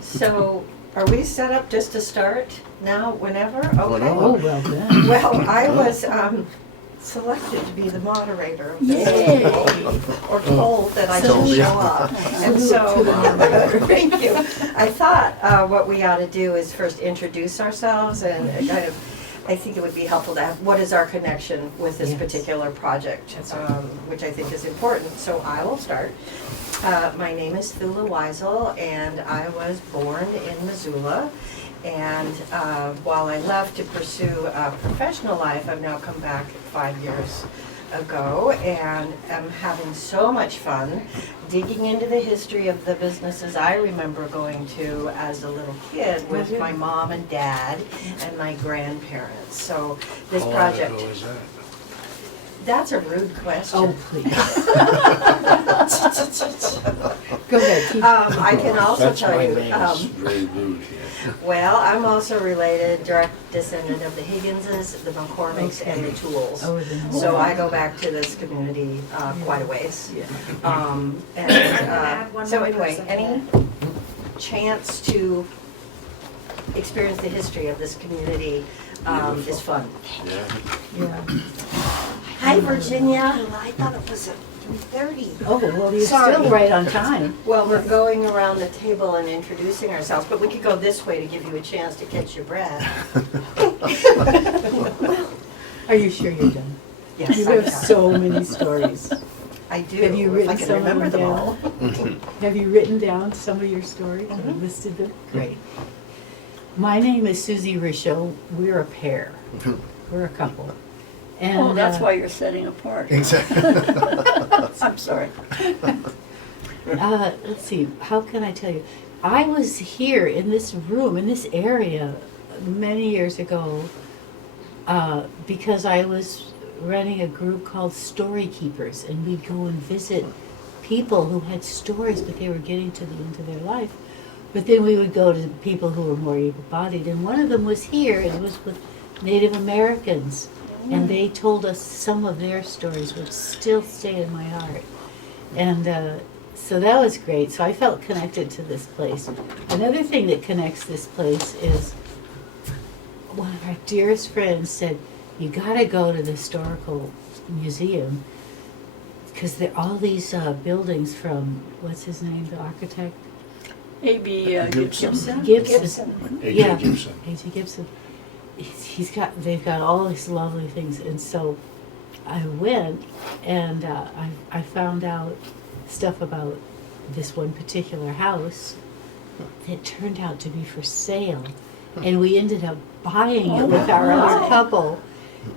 So, are we set up just to start now, whenever? Okay. Whenever. Oh, well done. Well, I was selected to be be of this Yay. or told that I Told, should yeah. show up. And so, thank you. I thought what we ought to do is first introduce ourselves and kind of, I think it would be helpful to have, what is our connection with this Yes. particular project, which I think is important. So I will start. My name is Thula Weisel, and I was born in Missoula. And while I left to pursue a professional life, I've now come back 5 years ago and am having so much fun digging into the history of the businesses I remember going to as a little kid with my mom and dad and my grandparents. So this How long project, ago was that? that's a rude question. Oh, please. Go ahead. Keep- I can also That's tell my you, name is very rude here. well, I'm also related, direct descendant of the Higginses, the McCormicks, and the Tools. Oh, then- So I go back to this community quite a ways. Yeah. So anyway, any chance to experience the history of this community is fun. Yeah. Yeah. Hi, Virginia. I thought it was at 3:30. Oh, well, you're Sorry. still right on time. Well, we're going around the table and introducing ourselves, but we could go this way to give you a chance to catch your breath. Are you sure you're done? Yes, You I'm have done. so many stories. I do. Have you if written I can some of remember them them down? all. Have you written down some of your stories and listed them? Great. My name is Susie Risho. We're a pair. We're a couple. And, Oh, that's why you're setting apart. Exactly. I'm sorry. let's see, how can I tell you? I was here in this room, in this area, many years ago, because I was running a group called Story Keepers, and we'd go and visit people who had stories, but they were getting to the end of their life. But then we would go to people who were more able-bodied, and one of them was here, and it was with Native Americans. And they told us some of their stories, which still stay in my heart. And so that was great. So I felt connected to this place. Another thing that connects this place is one of our dearest friends said, you gotta go to the historical museum because there are all these buildings from, what's his name, the architect? A.B. Gibson. Gibson. A.J. Yeah. Gibson. A.J. Gibson. They've got all these lovely things, and so I went and I found out stuff about this one particular house that turned out to be for sale, and we ended up buying it with our other couple.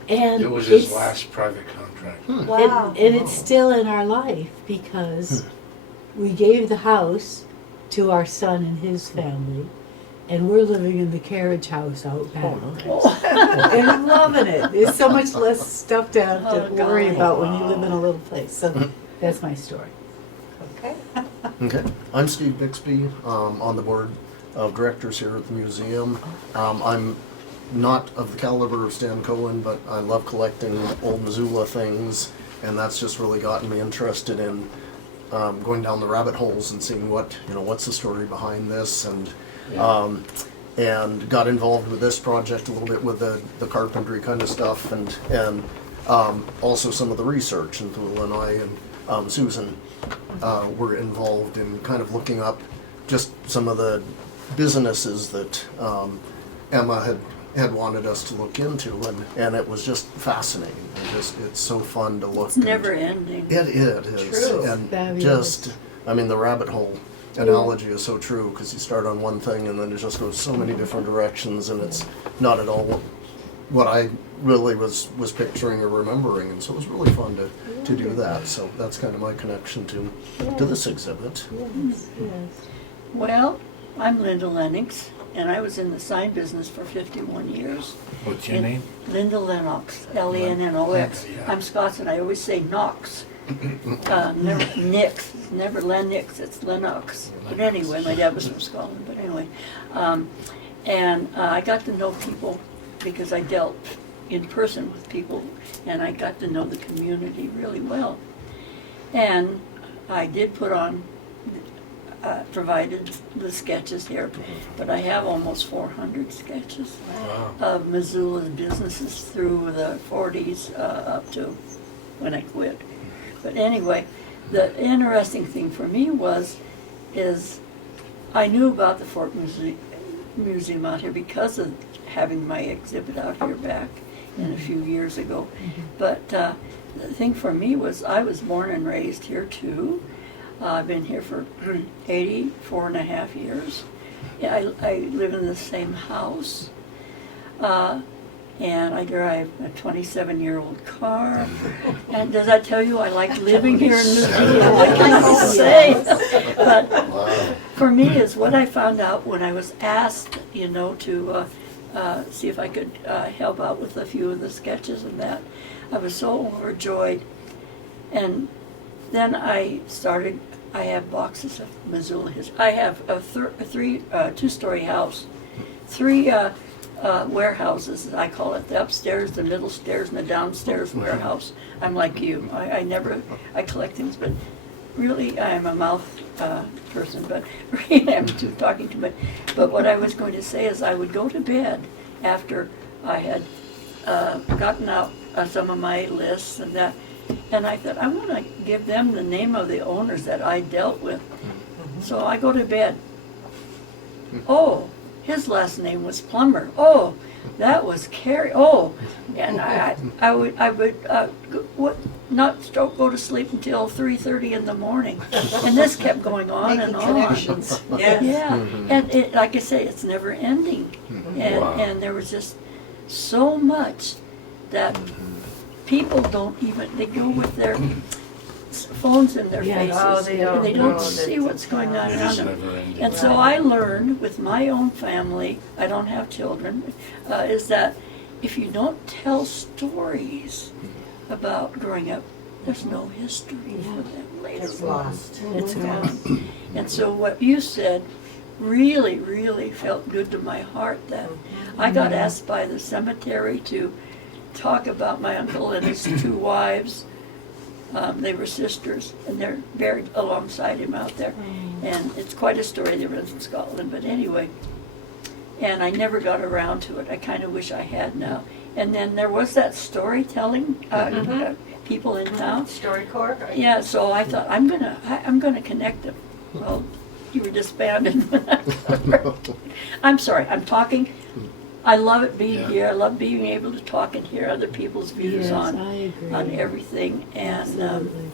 And It was his it's- last private contract. Wow. and it's still in our life because we gave the house to our son and his family. And we're living in the carriage house out back. And I'm loving it. There's so much less stuff to have to Oh, worry God. about when you live in a little place. So that's my story. Okay. Okay. I'm Steve Bixby, on the board of directors here at the museum. I'm not of the caliber of Stan Cohen, but I love collecting old Missoula things, and that's just really gotten me interested in going down the rabbit holes and seeing what's the story behind this, and got involved with this project a little bit with the carpentry kind of stuff, and also some of the research. And Thula and I and Susan were involved in kind of looking up just some of the businesses that Emma had wanted us to look into, and it was just fascinating. It's so fun to look. It's never ending. It is. True. And Fabulous. the rabbit hole analogy is so true, because you start on one thing and then it just goes so many different directions, and it's not at all what I really was picturing or remembering, and so it was really fun to do that. So that's kind of my connection to this exhibit. Yes, yes. Well, I'm Linda Lennox, and I was in the sign business for 51 years. What's your And name? Linda Lennox, Lennox. Yeah. I'm Scots, and I always say Knox. Never Nix, never Lennox, it's Lennox. But anyway, my dad was from Scotland, but anyway. And I got to know people because I dealt in person with people, and I got to know the community really well. And I did put on provided the sketches here, but I have almost 400 sketches Wow. of Missoula's businesses through the 40s up to when I quit. But anyway, the interesting thing for me is I knew about the Fort Museum out here because of having my exhibit out here back in a few years ago. But the thing for me was I was born and raised here too. I've been here for 84 and a half years. Yeah, I live in the same house. And I drive a 27-year-old car. And does I tell you I like living here in Missoula? What can I say? But Wow. for me is what I found out when I was asked, to see if I could help out with a few of the sketches and that. I was so overjoyed. And then I have boxes of Missoula history. I have a two-story house, 3 warehouses, I call it, the upstairs, the middle stairs, and the downstairs warehouse. I'm like you. I collect things, but really I'm a mouth person, but really I'm talking too much. But what I was going to say is I would go to bed after I had gotten out some of my lists and that, and I thought, I want to give them the name of the owners that I dealt with. So I go to bed. Oh, his last name was Plumber. Oh, that was Carrie. Oh, and I would go to sleep until 3:30 in the morning, and this kept going on Making and on. connections. Yes. Yeah, and like I say, it's never ending, and Wow. and there was just so much that people don't even, they go with their phones in their Yeah. faces. Oh, they don't and they know don't that- see what's going on It around is them. never ending. And so I learned with my own family, I don't have children, is that if you don't tell stories about growing up, there's no history for them later. It's on. lost. It's gone. And so what you said really, really felt good to my heart, that I got asked by the cemetery to talk about my uncle and his 2 wives. They were sisters, and they're buried alongside him out there. And it's quite a story. They were in Scotland, but anyway. And I never got around to it. I kind of wish I had now. And then there was that storytelling people in town. StoryCorps? Yeah, so I thought I'm gonna connect them. Well, you were disbanded. I'm sorry. I'm talking. I love it being Yeah. here. I love being able to talk and hear other people's views Yes, on I agree. everything, and Absolutely.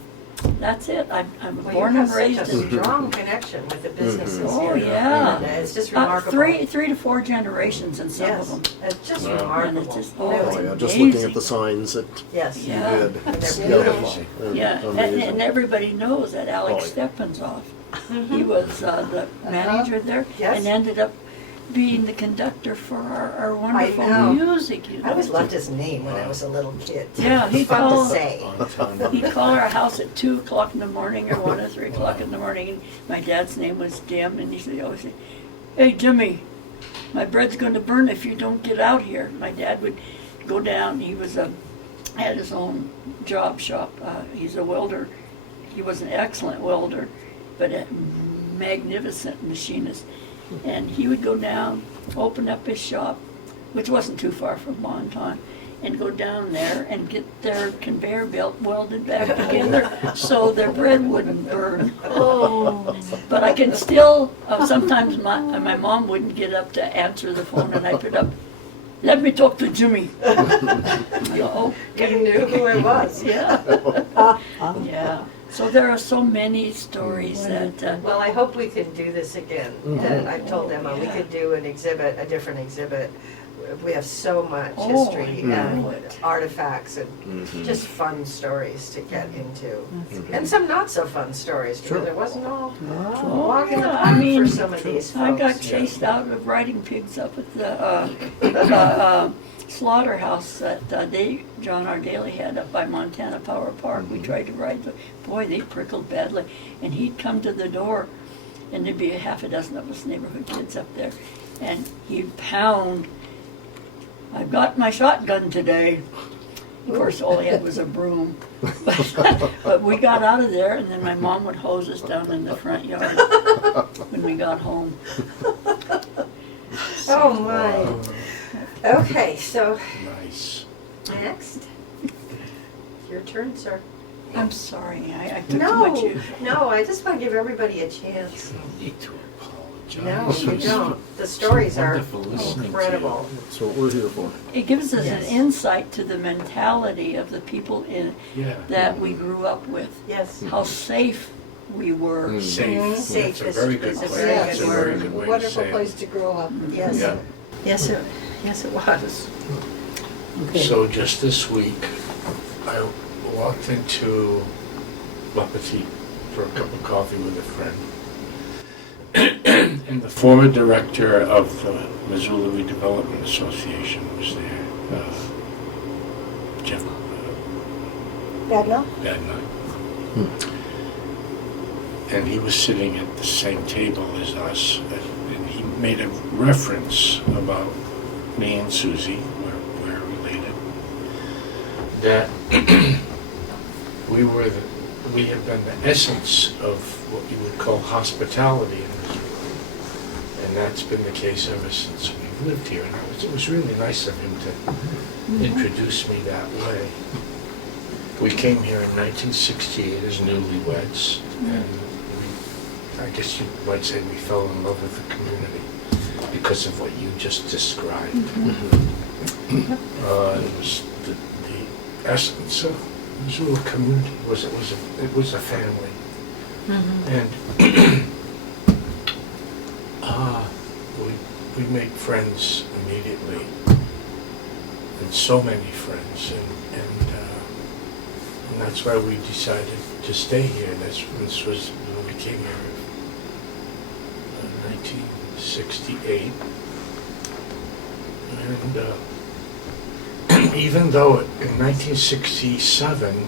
that's it. I'm Well, born you and have raised such a in. strong connection with the businesses Oh, here. yeah. And it's just remarkable. 3 to 4 generations in some Yes, of them. it's just Wow. remarkable. And it's just- Oh, Really. yeah, just looking amazing. at the signs that Yes. you Yeah. did. And It's they're beautiful. beautiful. and Yeah, and amazing. everybody knows that Alex Oh, yeah. Stephensoff. He was the manager there, Yes. and ended up being the conductor for our wonderful know. music. I always loved his name when I was a little kid. Yeah, It's fun to called- say. On time. He'd call our house at 2 o'clock in the morning or 1 or 3 o'clock in the morning, and my dad's name was Jim, and he always say, "Hey, Jimmy, my bread's going to burn if you don't get out here." My dad would go down. He was had his own job shop. He's a welder. He was an excellent welder, but a magnificent machinist. And he would go down, open up his shop, which wasn't too far from Montauk, and go down there and get their conveyor belt welded back together so their bread wouldn't burn. Oh, But I can still, sometimes my mom wouldn't get up to answer the phone, and I put up, "Let me talk to Jimmy." I go, You knew who it was. yeah. Yeah. So there are so many stories that, Well, I hope we can do this again. I've told Emma we could do an exhibit, a different exhibit. We have so much Oh, history I and know it. artifacts and just fun stories to get into. And some not so fun stories, Sure. because it wasn't all oh, walk in the yeah, I park for mean, some of these folks. I got chased out of riding pigs up at the slaughterhouse that John R. Daly had up by Montana Power Park. We tried to ride the, boy, they prickled badly. And he'd come to the door, and there'd be a half a dozen of us neighborhood kids up there, and he'd pound, "I've got my shotgun today." Of course, all he had was a broom. But we got out of there, and then my mom would hose us down in the front yard when we got home. Oh, my. Okay, so Nice. next. Your turn, sir. I'm sorry, I took too much. No, I just want to give everybody a chance. You don't need to No, apologize. you don't. The stories are Wonderful listening to you. incredible. That's what we're here for. It gives us Yes. an insight to the mentality of the people Yeah. that we grew up with. Yes. How safe we were. Safe. Safe That's a very good is a word. very That's good a very word. good way to Wonderful say place it. to grow up. Yes. Yeah. Yes, it was. So just this week, I walked into La Petite for a cup of coffee with a friend. And the former director of the Missoula Redevelopment Association was there, Jeff Dadna? Badnight. And he was sitting at the same table as us, and he made a reference about me and Susie, we're related, that we have been the essence of what you would call hospitality in Missoula. And that's been the case ever since we've lived here. And it was really nice of him to introduce me that way. We came here in 1968 as newlyweds, and I guess you might say we fell in love with the community because of what you just described. It was the essence of Missoula community. It was a family, and we made friends immediately, and so many friends, and that's why we decided to stay here. This was when we came here in 1968. And even though in 1967,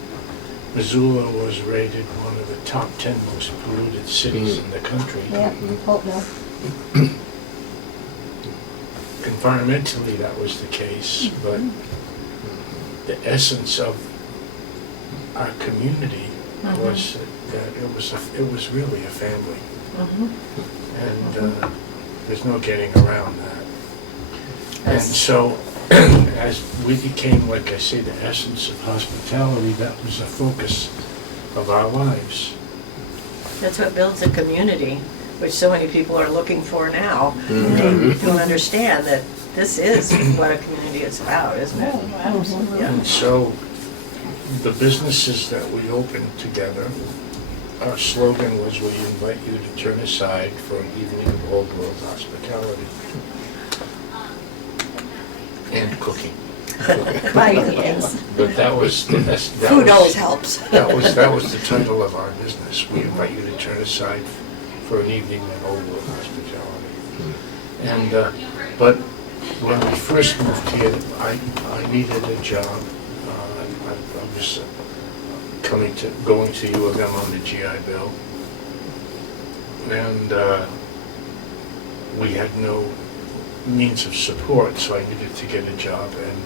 Missoula was rated one of the top 10 most polluted cities in the country, Yeah, you hope no. environmentally that was the case, but the essence of our community was that it was really a family, and there's no getting around that. And so, as we became, like I say, the essence of hospitality, that was the focus of our lives. That's what builds a community, which so many people are looking for now. They don't understand that this is what a community is about, isn't it? Absolutely. Yeah. And so, the businesses that we opened together, our slogan was, "We invite you to turn aside for an evening of old world hospitality." And cooking. Yes. But that was Food always helps. That was the title of our business. We invite you to turn aside for an evening of old world hospitality. And but when we first moved here, I needed a job. I was going to U of M on the GI Bill, and we had no means of support, so I needed to get a job. And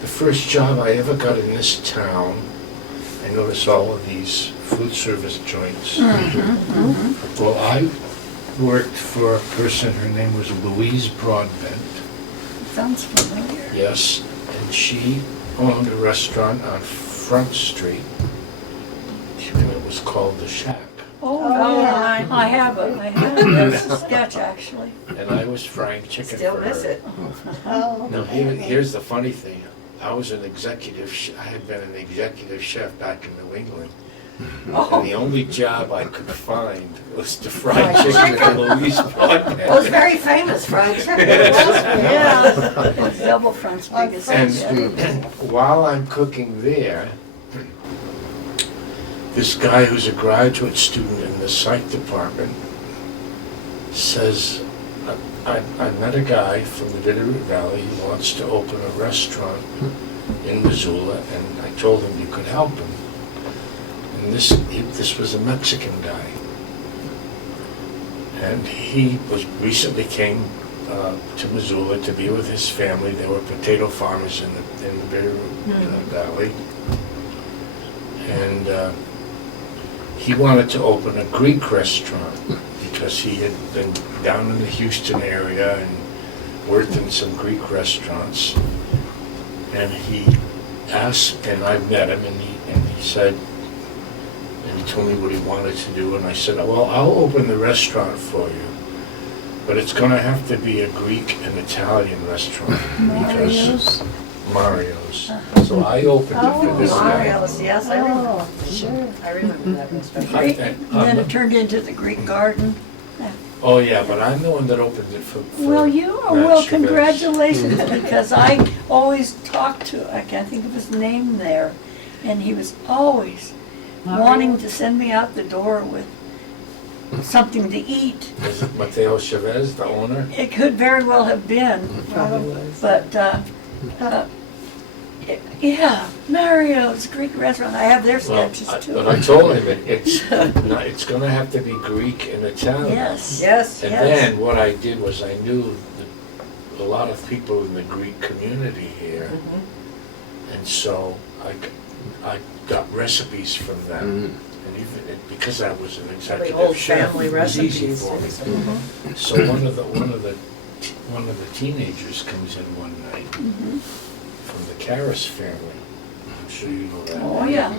the first job I ever got in this town, I noticed all of these food service joints. Well, I worked for a person, her name was Louise Broadbent. Sounds familiar. Yes, and she owned a restaurant on Front Street, and it was called The Shack. Oh, yeah. I have it. It's a sketch, actually. And I was frying chicken Still for miss her. it. Oh. Now, here's the funny thing. I was an executive, I had been an executive chef back in New England. And the only job I could find was to fry chicken at Louise Broadbent. Well, it's very famous fried chicken. Yeah. It's double French On biggest. Front And while I'm cooking there, this guy who's a graduate student in the psych department says, I met a guy from the Bitterroot Valley. He wants to open a restaurant in Missoula, and I told him you could help him. And this was a Mexican guy, and he recently came to Missoula to be with his family. They were potato farmers in the Bear Valley. And he wanted to open a Greek restaurant because he had been down in the Houston area and worked in some Greek restaurants. And he asked, and I met him, and he said, and he told me what he wanted to do, and I said, well, I'll open the restaurant for you, but it's going to have to be a Greek and Italian restaurant. Mario's? Mario's. So I opened it for this guy. Mario's, yes, I remember. Oh, sure. I remember that restaurant. Great. And then it turned into the Greek Garden. Oh, yeah, but I'm the one that opened it for Well, you are, Matt well, Chavez. congratulations, because I always talked to, I can't think of his name there, and he was always wanting to send me out the door with something to eat. Was it Mateo Chavez, the owner? It could very well have been, Probably was. but, yeah, Mario's Greek restaurant, I have their Well, sketches but too. I told him it's going to have to be Greek and Italian. Yes. Yes, And yes. then what I did was I knew that a lot of people in the Greek community here, Mhm. and so I got recipes from them. And even because I was an The executive old chef, family it was easy recipes. for me. Mhm. So one of the teenagers comes in one night Mhm. from the Karras family. I'm sure you know that. Oh, yeah.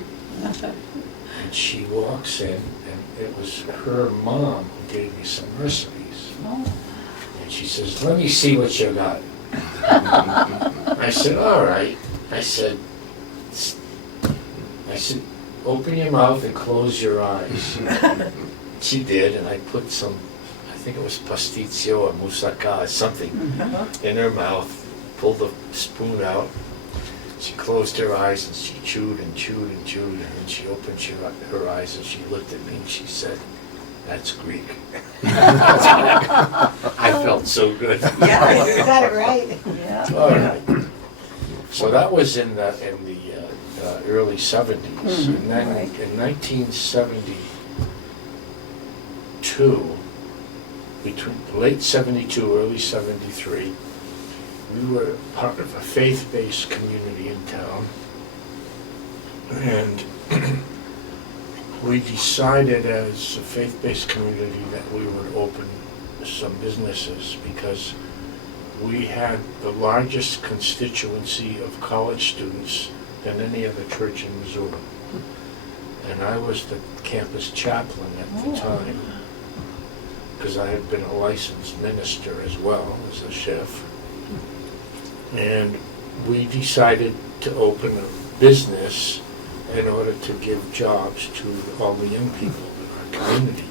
And she walks in, and it was her mom who gave me some recipes. Oh. And she says, let me see what you got. I said, all right. I said, open your mouth and close your eyes. She did, and I put some, I think it was pasticcio or moussaka or something in her mouth, pulled the spoon out. She closed her eyes and she chewed and chewed and chewed, and then she opened her eyes and she looked at me and she said, that's Greek. I felt so good. Yeah. You got it right. Yeah. All right. So that was in the early 70s. And then right. in 1972, between late 72, early 73, we were part of a faith-based community in town. And we decided as a faith-based community that we would open some businesses because we had the largest constituency of college students than any other church in Missoula. And I was the campus chaplain at the time, because I had been a licensed minister as well as a chef. And we decided to open a business in order to give jobs to all the young people in our community.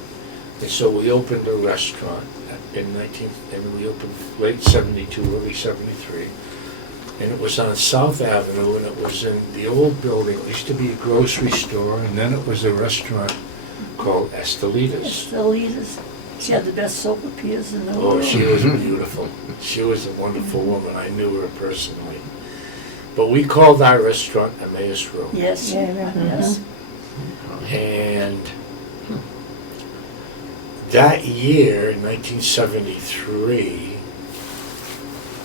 And so we opened a restaurant and we opened late 72, early 73. And it was on South Avenue, and it was in the old building. It used to be a grocery store, and then it was a restaurant called Estelitas. Estelitas. She had the best sopapillas in the world. Oh, she was beautiful. She was a wonderful woman. I knew her personally. But we called our restaurant Emmaus Road. Yes. Yeah, I remember. Yes. And that year, in 1973,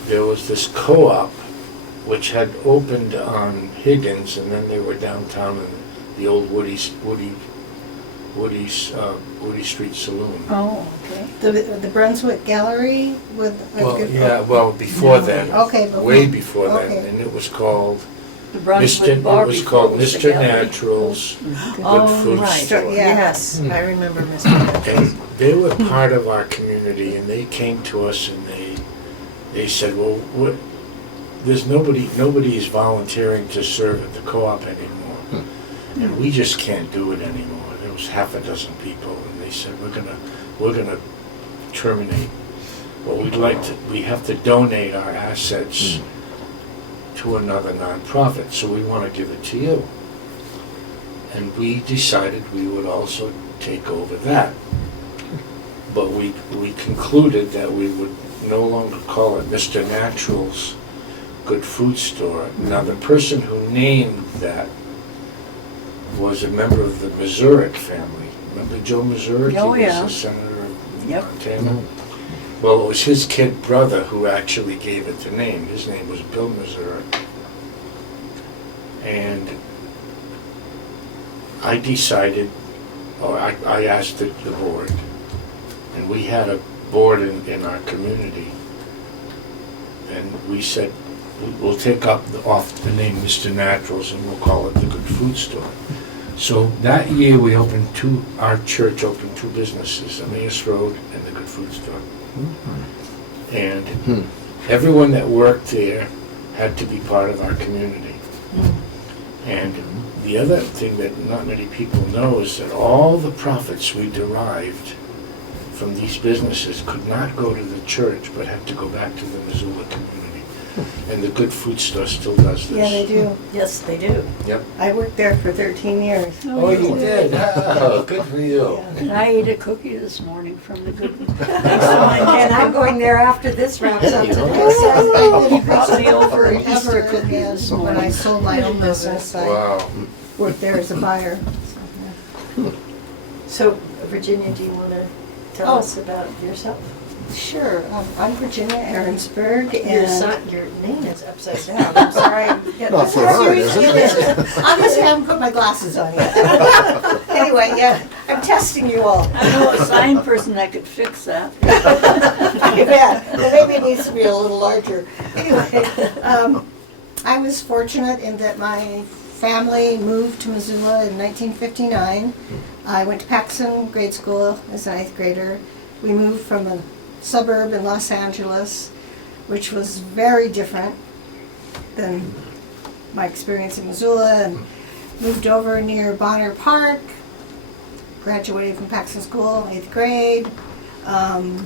there was this co-op which had opened on Higgins, and then they were downtown in the old Woody Street Saloon. Oh, okay. The Brunswick Gallery with. Before then. Okay, before. Way before then, Okay. and it was called The Brunswick Bar It was before called it was the Mr. gallery. Natural's Oh, Good Food right. Store. Yeah. Yes, I remember Mr. And they were part of our community, and they came to us and they said, well, there's nobody is volunteering to serve at the co-op anymore. And we just can't do it anymore. There was half a dozen people, and they said, we're gonna terminate. But we have to donate our assets to another nonprofit, so we want to give it to you. And we decided we would also take over that. But we concluded that we would no longer call it Mr. Natural's Good Food Store. Now, the person who named that was a member of the Missouri family. Remember Joe Missouri? Oh, He yeah. was a senator of Yep. Montana. Well, it was his kid brother who actually gave it the name. His name was Bill Missoula. And I decided, or I asked the board, and we had a board in our community, and we said, we'll take off the name Mr. Naturals and we'll call it the Good Food Store. So that year we opened our church opened two businesses, Emmaus Road and the Good Food Store. And everyone that worked there had to be part of our community. And the other thing that not many people know is that all the profits we derived from these businesses could not go to the church, but had to go back to the Missoula community. And the Good Food Store still does this. Yeah, they do. Yes, they do. Yep. I worked there for 13 years. Oh, you did? Oh, good for you. Yeah. And I ate a cookie this morning from the good. And I'm going there after this wraps up You know. today. He brought me over an Forever, Easter cookie and this when I morning. sold my own business, I Wow. worked there as a buyer. So, Virginia, do you want to tell Oh. us about yourself? Sure, I'm Virginia Arensburg, Your name is upside down. I'm sorry. Not for her, is it? Obviously, I haven't put my glasses on yet. Anyway, yeah, I'm testing you all. I know a sign person that could fix that. Yeah, well, maybe it needs to be a little larger. Anyway, I was fortunate in that my family moved to Missoula in 1959. I went to Paxson grade school as an 8th grader. We moved from a suburb in Los Angeles, which was very different than my experience in Missoula, and moved over near Bonner Park, graduated from Paxson School, 8th grade, and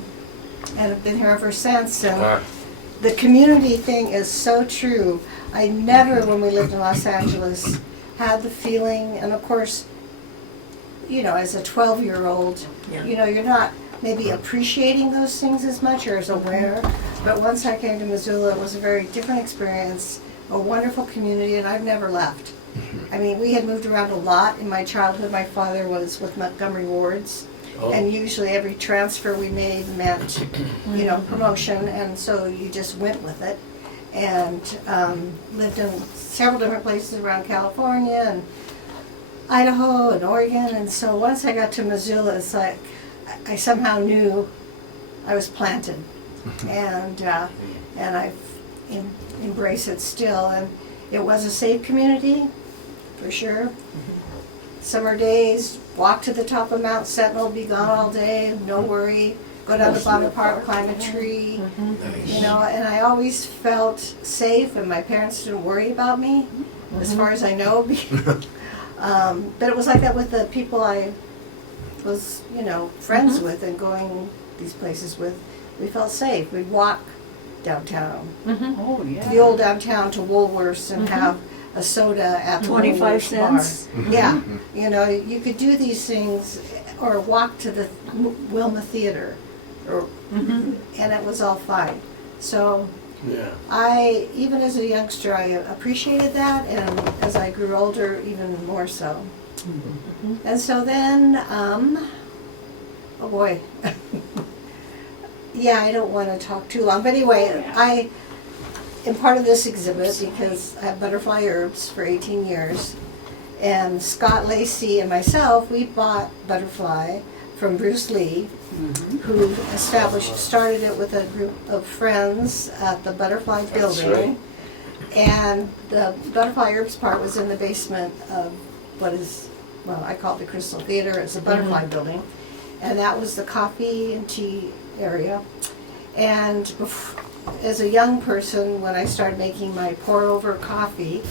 have been here ever since. So the community thing is so true. I never, when we lived in Los Angeles, had the feeling, and of course, you know, as a 12-year-old, Yeah. you know, you're not maybe appreciating those things as much or as aware. But once I came to Missoula, it was a very different experience, a wonderful community, and I've never left. I mean, we had moved around a lot in my childhood. My father was with Montgomery Wards, and usually every transfer we made meant, you know, promotion, and so you just went with it. And lived in several different places around California and Idaho and Oregon, and so once I got to Missoula, it's like I somehow knew I was planted, and I've embraced it still. And it was a safe community, for sure. Summer days, walk to the top of Mount Sentinel, be gone all day, no worry. Go down to Bonner Park, climb a tree, you know. And I always felt safe, and my parents didn't worry about me, as far as I know. But it was like that with the people I was, you know, friends with and going these places with. We felt safe. We'd walk downtown, Oh, to yeah. the old downtown, to Woolworth's, and have a soda at the 25 Woolworth's bar. cents. Yeah, you know, you could do these things, or walk to the Wilma Theater, or, and it was all fine. So Yeah. I, even as a youngster, I appreciated that, and as I grew older, even more so. And so then, oh boy. Yeah, I don't want to talk too long, but anyway, I am part of this exhibit because I have butterfly herbs for 18 years. And Scott Lacey and myself, we bought Butterfly from Bruce Lee, who started it with a group of friends at the Butterfly That's building. right. And the Butterfly Herbs part was in the basement of what is, well, I call it the Crystal Theater. It's a Butterfly building. And that was the coffee and tea area. And as a young person, when I started making my pour-over coffee,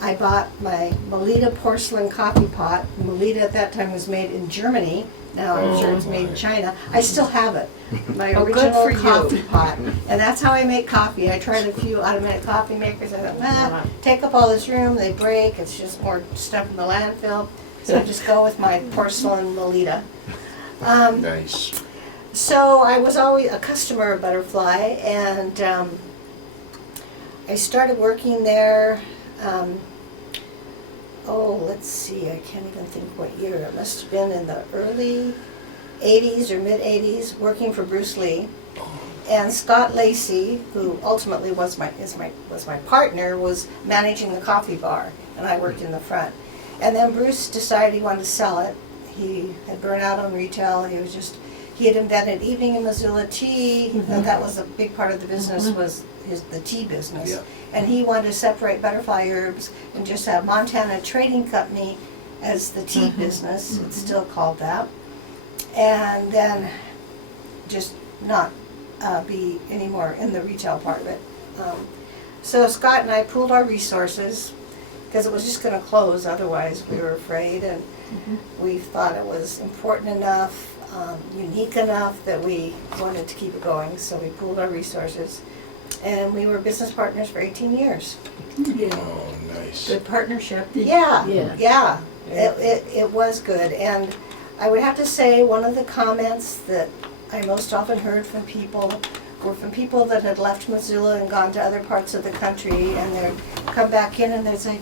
I bought my Melita porcelain coffee pot. Melita at that time was made in Germany. Now I'm sure it's made in China. I still have it. My Oh, good original for you. coffee pot. And that's how I make coffee. I tried a few automatic coffee makers. I thought, nah, take up all this room, they break. It's just more stuff in the landfill. So I just go with my porcelain Melita. Nice. So I was always a customer of Butterfly, and I started working there. Let's see, I can't even think what year. It must have been in the early 80s or mid 80s, working for Bruce Lee. And Scott Lacey, who ultimately was my partner, was managing the coffee bar, and I worked in the front. And then Bruce decided he wanted to sell it. He had burned out on retail. He had invented evening in Missoula tea. And that was a big part of the business, was the tea business. Yeah. And he wanted to separate Butterfly Herbs and just have Montana Trading Company as the tea business. It's still called that. And then just not be anymore in the retail part of it. So Scott and I pooled our resources because it was just going to close otherwise, we were afraid, and we thought it was important enough, unique enough that we wanted to keep it going, so we pooled our resources. And we were business partners for 18 years. Oh, nice. Good partnership. Yeah, Yeah. yeah, it was good. And I would have to say one of the comments that I most often heard from people were from people that had left Missoula and gone to other parts of the country, and they'd come back in and they'd say,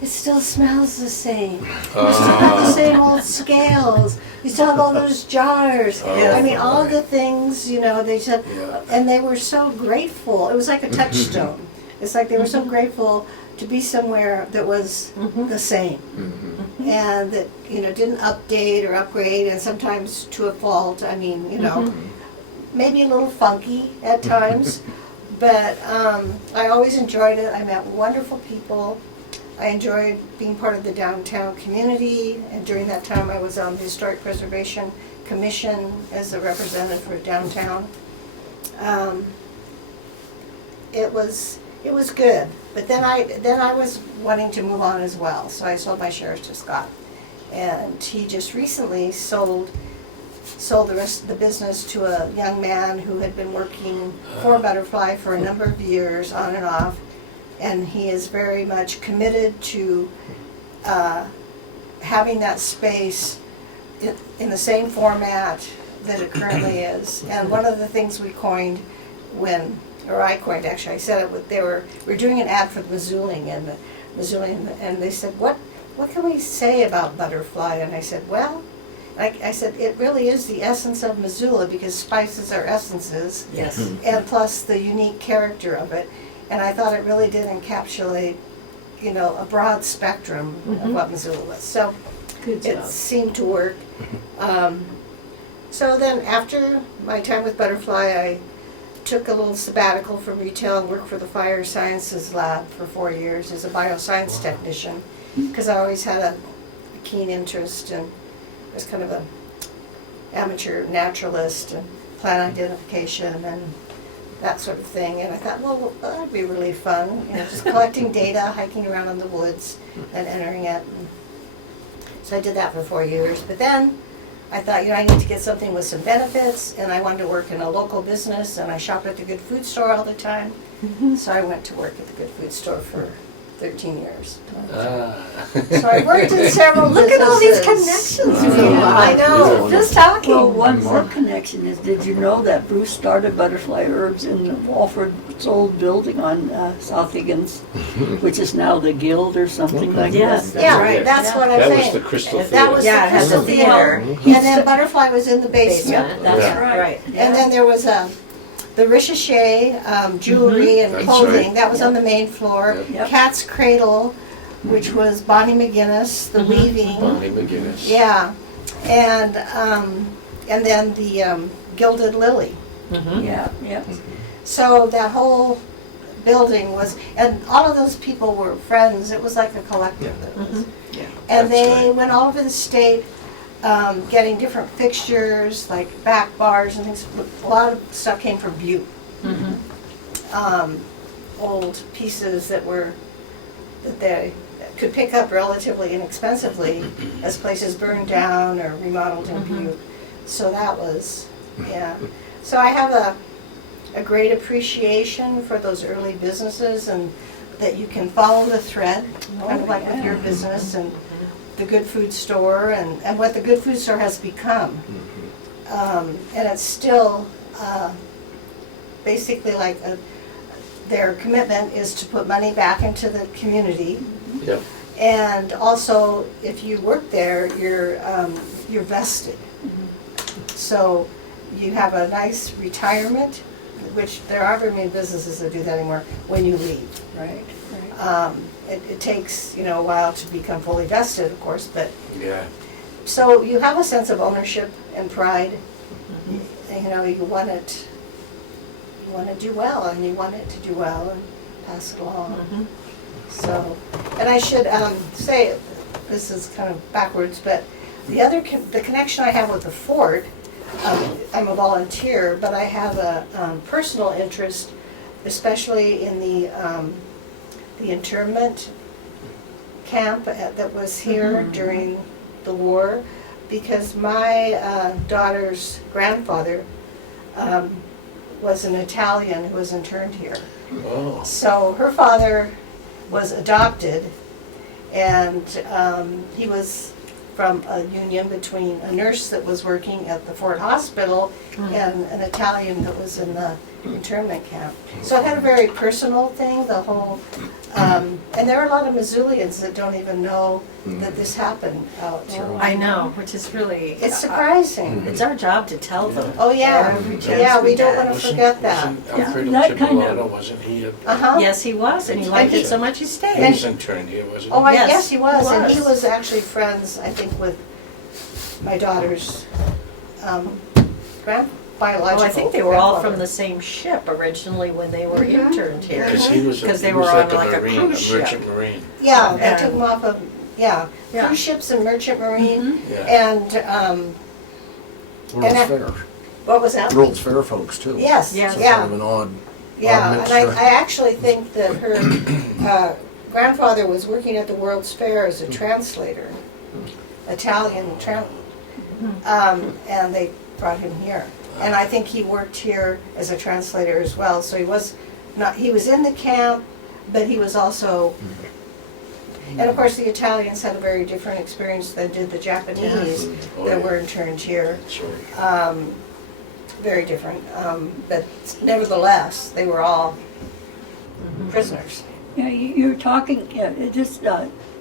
it still smells the same. You still have the same old scales. You still have all those jars. I mean, all the things, you know, they said, and they were so grateful. It was like a touchstone. It's like they were so grateful to be somewhere that was the same. And that, you know, didn't update or upgrade, and sometimes to a fault. I mean, you know, maybe a little funky at times, but I always enjoyed it. I met wonderful people. I enjoyed being part of the downtown community, and during that time I was on the Historic Preservation Commission as a representative for downtown. It was good, but then I was wanting to move on as well, so I sold my shares to Scott, and he just recently sold the rest of the business to a young man who had been working for Butterfly for a number of years on and off. And he is very much committed to having that space in the same format that it currently is. And one of the things we coined I said it, we're doing an ad for the Missoulian, and they said, what can we say about Butterfly? And I said, well, I said, it really is the essence of Missoula, because spices are essences. Yes. And plus the unique character of it. And I thought it really did encapsulate, you know, a broad spectrum of what Missoula was. So Good it job. seemed to work. So then after my time with Butterfly, I took a little sabbatical from retail and worked for the Fire Sciences Lab for 4 years as a bioscience technician, because I always had a keen interest and was kind of an amateur naturalist and plant identification and that sort of thing. And I thought, well, that'd be really fun, you know, just collecting data, hiking around in the woods and entering it. And so I did that for 4 years. But then I thought, you know, I need to get something with some benefits, and I wanted to work in a local business, and I shopped at the good food store all the time. So I went to work at the good food store for 13 years. So I worked in several Look at all these businesses. connections. I know, just talking. Well, one more connection is, did you know that Bruce started Butterfly Herbs in the Walford's old building on South Higgins, which is now the Guild or something like Yes, that? that's Yeah, right. that's what I'm That saying. was the Crystal That Theater. was Yeah, the it has Crystal a theater. Theater. And then Butterfly was in the basement. Basement, that's Yeah. right. And then there was the Risho jewelry and That's clothing, right. that was on the main floor. Yep. Cat's Cradle, which was Bonnie McGinnis, the weaving. Bonnie McGinnis. Yeah, and then the Gilded Lily. Yeah, yeah. So that whole building was, and all of those people were friends. It was like a collective. Yeah. And That's they right. went all over the state, getting different fixtures, like back bars and things. A lot of stuff came from Butte. Old pieces that they could pick up relatively inexpensively as places burned down or remodeled in Butte. So that was, yeah. So I have a great appreciation for those early businesses, and that you can follow the thread, kind of like with your business and the good food store and what the good food store has become. And it's still basically like their commitment is to put money back into the community. Yep. And also, if you work there, you're vested. So you have a nice retirement, which there aren't very many businesses that do that anymore, when you leave. Right, right. It takes, you know, a while to become fully vested, of course, but, Yeah. so you have a sense of ownership and pride. And, you know, you want to do well, and you want it to do well and pass it along. So, and I should say, this is kind of backwards, but the connection I have with the fort, I'm a volunteer, but I have a personal interest, especially in the internment camp that was here during the war, because my daughter's grandfather was an Italian who was interned here. Oh. So her father was adopted, and he was from a union between a nurse that was working at the Fort Hospital and an Italian that was in the internment camp. So it had a very personal thing, the whole, and there are a lot of Missoulians that don't even know that this happened out. I know, which is really. It's surprising. It's our job to tell them. Oh, yeah, Every chance yeah, we don't get. want to forget that. Wasn't Alfredo That kind of- Cipollotto, wasn't he? Uh-huh. Yes, he was, and he liked it so much he He stayed. was interned here, wasn't he? Oh, Yes, yes, he was, he and he was. was actually friends, I think, with my daughter's biological. Oh, I think they were all grandfather. from the same ship originally when they were interned here. Because he was Because they he were was on like like a Marine, cruise ship. merchant marine. Yeah, they And- took him off of, yeah, Yeah. cruise ships and merchant marine, Yeah. and, World's And Fair. what was that? World's Fair folks too. Yes, Yes. So it's kind yeah, of an odd yeah, and I mixture. actually think that her grandfather was working at the World's Fair as a translator, Italian, and they brought him here. And I think he worked here as a translator as well, so he was in the camp, but he was also, and of course the Italians had a very different experience than did the Japanese Oh, that yeah. were interned here. Sure. Very different, but nevertheless, they were all prisoners. Yeah, you're talking,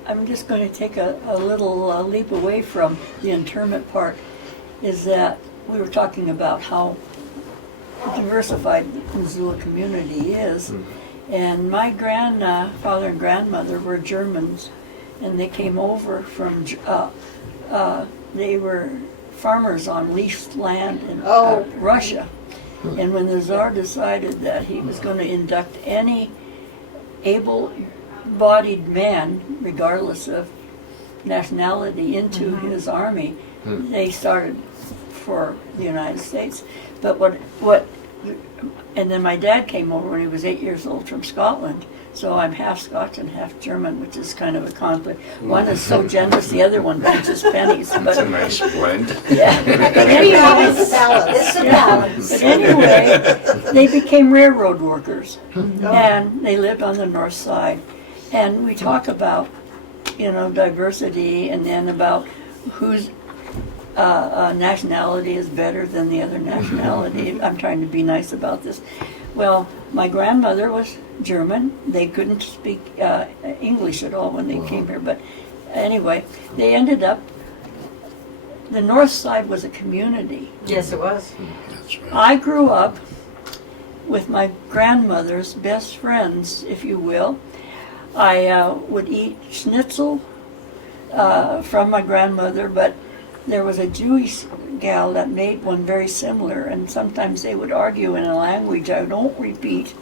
I'm just going to take a little leap away from the internment part, is that we were talking about how diversified the Missoula community is. And my grandfather and grandmother were Germans, and they came over from, they were farmers on leased land in Russia. And when the Tsar decided that he was going to induct any able-bodied man, regardless of nationality, into his army, they started for the United States. But and then my dad came over when he was 8 years old from Scotland. So I'm half Scotch and half German, which is kind of a conflict. One is so generous, the other one pinches pennies. That's a nice blend. Yeah. But anyway, It's a balance. It's a yeah. balance. But anyway, they became railroad workers, and they lived on the north side. And we talk about, diversity, and then about whose nationality is better than the other nationality. I'm trying to be nice about this. Well, my grandmother was German. They couldn't speak English at all when they came here. But anyway, they ended up, the north side was a community. Yes, it was. That's right. I grew up with my grandmother's best friends, if you will. I would eat schnitzel from my grandmother, but there was a Jewish gal that made one very similar, and sometimes they would argue in a language I don't repeat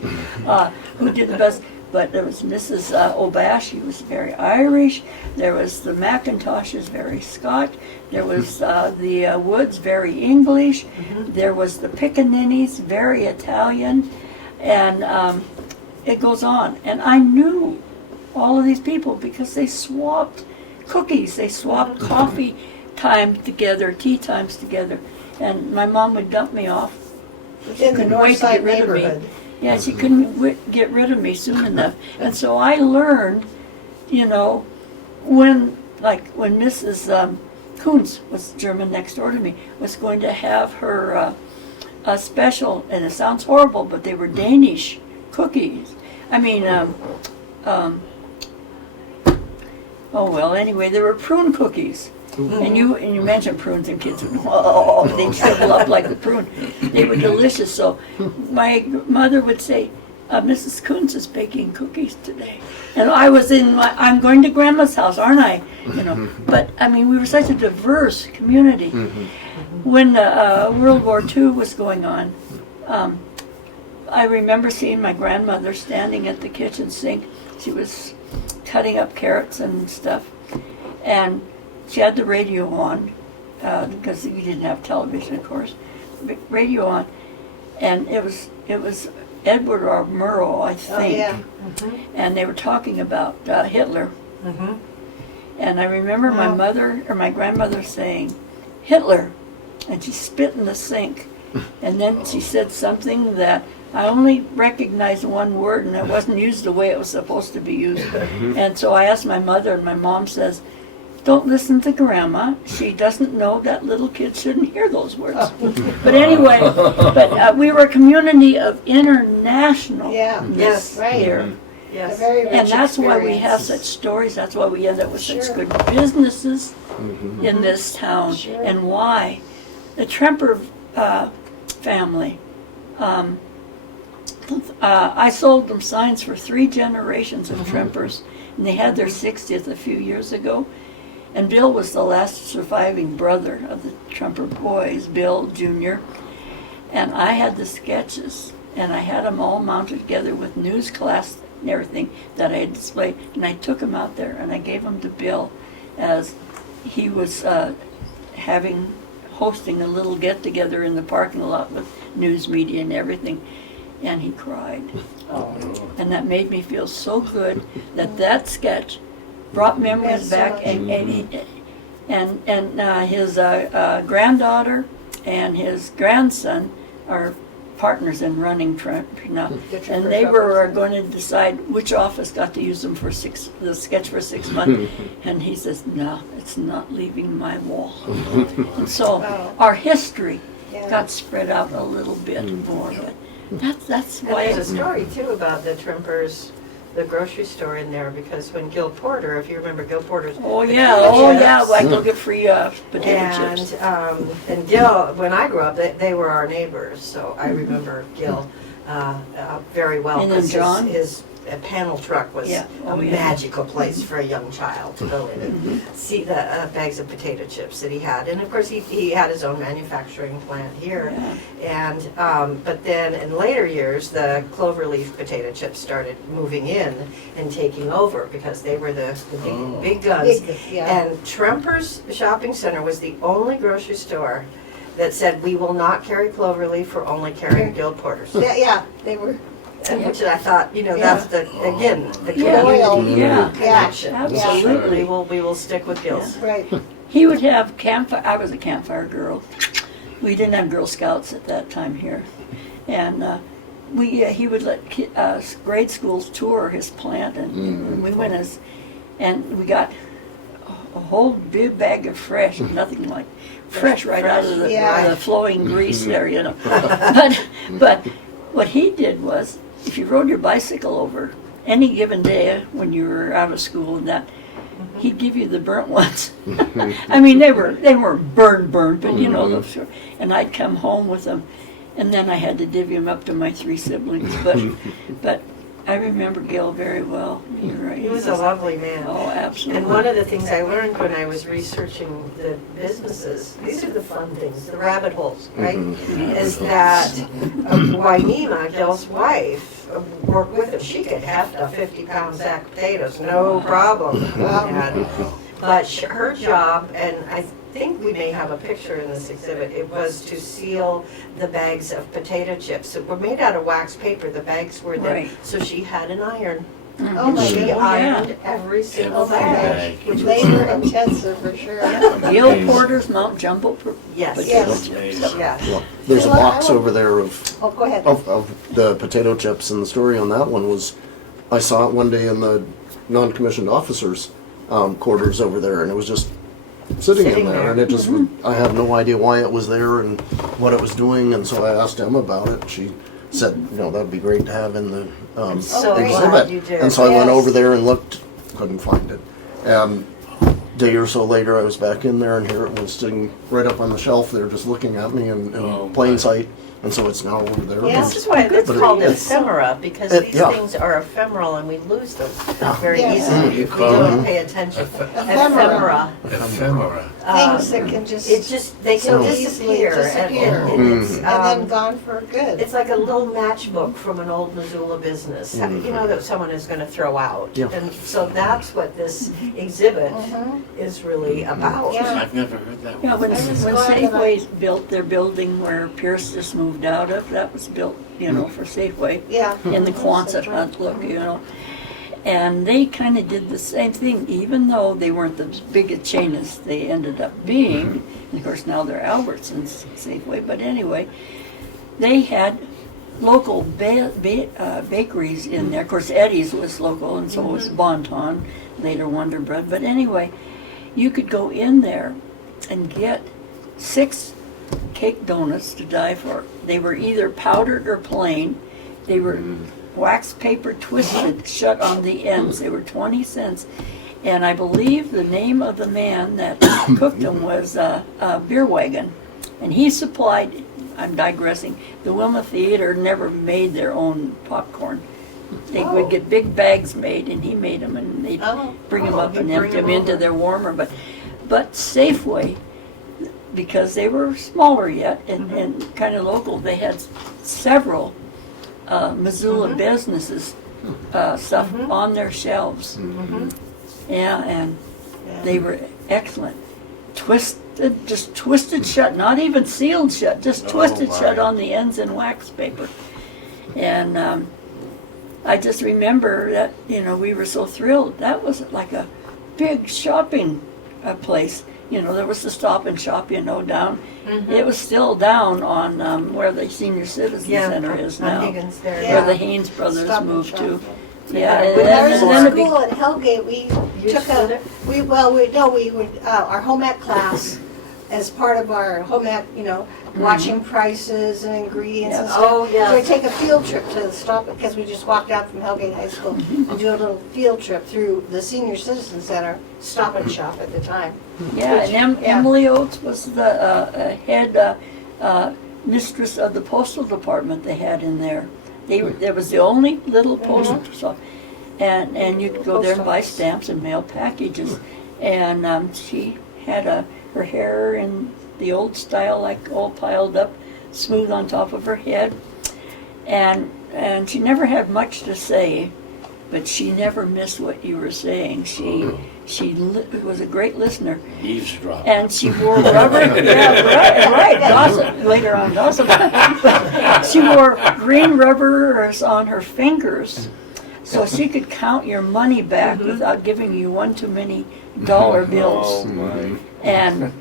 who did the best. But there was Mrs. Obash, she was very Irish. There was the McIntoshes, very Scotch. There was the Woods, very English. There was the Piccaninnies, very Italian. And it goes on. And I knew all of these people because they swapped cookies. They swapped coffee time together, tea times together. And my mom would dump me off. Within the Couldn't north wait to side get rid of me. neighborhood. Yeah, she couldn't get rid of me soon enough. And so I learned, when Mrs. Kuntz was German next door to me, was going to have her a special, and it sounds horrible, but they were Danish cookies. Anyway, they were prune cookies. And you mentioned prunes, and kids would, oh, they'd shrivel up like a prune. They were delicious. So my mother would say, Mrs. Coons is baking cookies today. And I was I'm going to Grandma's house, aren't I? You know, but I mean, we were such a diverse community. When World War II was going on, I remember seeing my grandmother standing at the kitchen sink. She was cutting up carrots and stuff, and she had the radio on, because we didn't have television, of course. Radio on, and it was Edward R. Murrow, I think, and they were talking about Hitler. And I remember my grandmother saying, "Hitler," and she spit in the sink, and then she said something that I only recognized one word, and it wasn't used the way it was supposed to be used. And so I asked my mother, and my mom says, "Don't listen to Grandma. She doesn't know that little kids shouldn't hear those words." But anyway, we were a community of international Yes, right. here. Yes. A very rich And that's why we have experience. such stories. That's why we end up with such Sure. good businesses in this town. Sure. And why the Tremper family. I sold them signs for 3 generations of Trempers, and they had their 60th a few years ago. And Bill was the last surviving brother of the Tremper boys, Bill Jr. And I had the sketches, and I had them all mounted together with news class and everything that I had displayed. And I took them out there, and I gave them to Bill as he was hosting a little get-together in the parking lot with news media and everything. And he cried. And that made me feel so good that sketch brought memories back, and his granddaughter and his grandson are partners in running Tremper now, and they were going to decide which office got to use them for the sketch for 6 months, and he says, "No, it's not leaving my wall." And so our history got spread out a little bit more, but that's And why there's a story too about the Trempers, the grocery store in there, because when Gil Porter, if you remember Gil Porter's. Oh the yeah, potato chips, I go get free potato chips. And Gil, when I grew up, they were our neighbors, so I remember Gil very well. And then 'cause John? His panel truck was Yeah. a Oh, yeah. magical place for a young child to go in and see the bags of potato chips that he had. And of course, he had his own manufacturing plant here. Yeah. And but then in later years, the cloverleaf potato chips started moving in and taking over because they were the big guns. And Tremper's Shopping Center was the only grocery store that said, "We will not carry cloverleaf, we're only carrying Gil Porters." They were. And which I thought, that's the Yeah. community Yeah. connection. Absolutely. We will stick with Gil's. Right. He would have campfire. I was a campfire girl. We didn't have Girl Scouts at that time here, and he would let grade schools tour his plant, and we went and we got a whole big bag of fresh, nothing like fresh right out of the flowing grease there, But what he did was, if you rode your bicycle over any given day when you were out of school and that, he'd give you the burnt ones. I mean, they weren't burned, but those sure. And I'd come home with them, and then I had to divvy them up to my 3 siblings. But I remember Gil very well. You're right. He was a lovely man. Oh, absolutely. And one of the things I learned when I was researching the businesses, these are the fun things, the rabbit holes, right? Is that Wainima, Gil's wife, worked with him. She could heft a 50-pound sack of potatoes, no problem. But her job, and I think we may have a picture in this exhibit, it was to seal the bags of potato chips that were made out of wax paper. The bags were then, Right. so she had an iron. Oh my She God. ironed every single bag. Which was Labor intensive for sure. Gil Porter's Mount Jumbo Yes. potato Yes. chips. Yes. Well, there's a Well, I box will- over there of Oh, go ahead. of the potato chips, and the story on that one was, I saw it one day in the non-commissioned officers' quarters over there, and it was just sitting in Sitting there, there. and it just, I have no idea why it was there and what it was doing, and so I asked Emma about it. She said, that'd be great to have in the so great. glad exhibit. you did. And so I went Yes. over there and looked, couldn't find it. And day or so later, I was back in there, and here it was sitting right up on the shelf there, just looking at me in Oh, plain my. sight. And so it's now over there. Yeah. This is why it's But called it's- ephemera, because It- these yeah. things are ephemeral and we lose them very Yeah. easily You if we call don't them pay attention. Ephemera. Ephemera. Things that can just, It just, they so can easily disappear. disappear. And it's, and then um, gone for good. it's like a little matchbook from an old Missoula business, you know, that someone is gonna throw out. Yeah. And so that's what this exhibit is really about. Yeah. I've never heard that Yeah, one. when I was when glad that I- Safeway built their building where Pierce just moved out of, that was built, you know, for Safeway. Yeah. In the Quonset hut look, you know. And they kind of did the same thing, even though they weren't the biggest chain as they ended up being. And of course, now they're Albertsons Safeway. But anyway, they had local bakeries in there. Of course, Eddie's was local, and so was Bon Ton, later Wonder Bread. But anyway, you could go in there and get 6 cake donuts to die for. They were either powdered or plain. They were wax paper twisted shut on the ends. They were 20 cents. And I believe the name of the man that cooked them was Beer Wagon. And he supplied, I'm digressing, the Wilma Theater never made their own popcorn. They would get big bags made, and he made them, and they'd bring them up and he'd bring empty them them into over. their warmer. But Safeway, because they were smaller yet and kind of local, they had several Missoula businesses stuff on their shelves. Yeah, and they were excellent. Just twisted shut, not even sealed shut, just Oh, twisted my. shut on the ends in wax paper. And I just remember that, you know, we were so thrilled. That was like a big shopping place. You know, there was the Stop and Shop, you know, down. It was still down on where the Senior Citizen Yeah, Center is on now, Higgins there. Yeah. where the Haynes brothers Stop and moved Shop. to. Yeah, Yeah, and when When I then, was and in then it be- school at Hellgate, we You took stood a, it? we would, our home ec class, as part of our home ec, you know, watching prices and ingredients and Yeah. stuff. Oh, yeah. So we'd take a field trip to the Stop, because we just walked out from Hellgate High School and do a little field trip through the Senior Citizen Center, Stop and Shop at the time. Yeah, and Yeah. Emily Oates was the head mistress of the postal department they had in there. There was the only little postal, so, and you could go there and buy stamps and mail packages. And she had her hair in the old style, like all piled up, smooth on top of her head. And she never had much to say, but she never missed what you were saying. She was a great listener. Eavesdrop. And she wore rubber, yeah, right, Dawson, later on Dawson. But she wore green rubbers on her fingers, so she could count your money back without giving you one too many dollar bills. Oh, my. And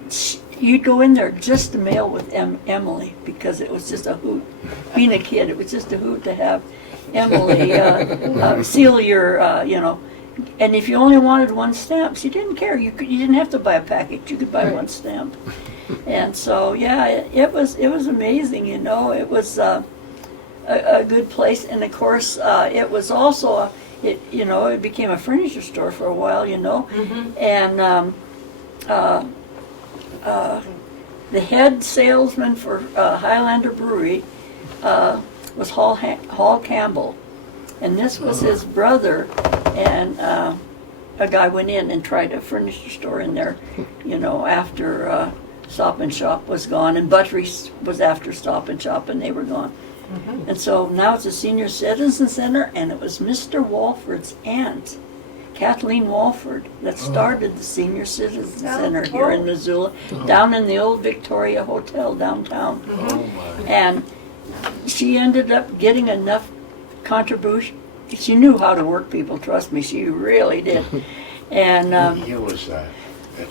you'd go in there just to mail with Emily, because it was just a hoot. Being a kid, it was just a hoot to have Emily seal your, you know. And if you only wanted one stamp, she didn't care. You didn't have to buy a package. You could buy one stamp. And so, yeah, it was amazing. You know, it was a good place. And of course, it was also it became a furniture store for a while. You know, and the head salesman for Highlander Brewery was Hall Campbell. And this was his brother, and a guy went in and tried a furniture store in there, you know, after Stop and Shop was gone, and Buttery's was after Stop and Shop, and they were gone. And so now it's a Senior Citizen Center, and it was Mr. Walford's aunt, Kathleen Walford, that started the Senior Citizen Center here in Missoula, down in the old Victoria Hotel downtown. Oh, my. And she ended up getting enough contribution. She knew how to work people, trust me, she really did. And What year was that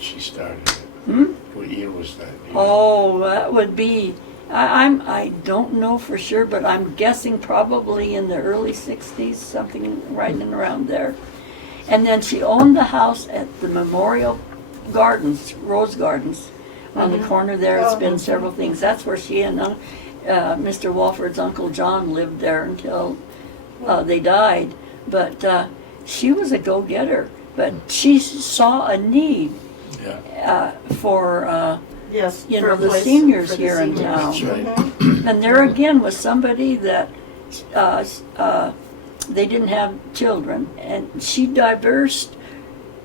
she started it? What year was that? oh, that would be, I don't know for sure, but I'm guessing probably in the early 60s, something right in around there. And then she owned the house at the Memorial Gardens, Rose Gardens, on the corner there. It's been several things. That's where she and Mr. Walford's Uncle John lived there until they died. But she was a go-getter. But she saw a need for Yes. you for know a the place seniors for the here in seniors. town. That's right. Mhm. And there again was somebody that they didn't have children, and she diversed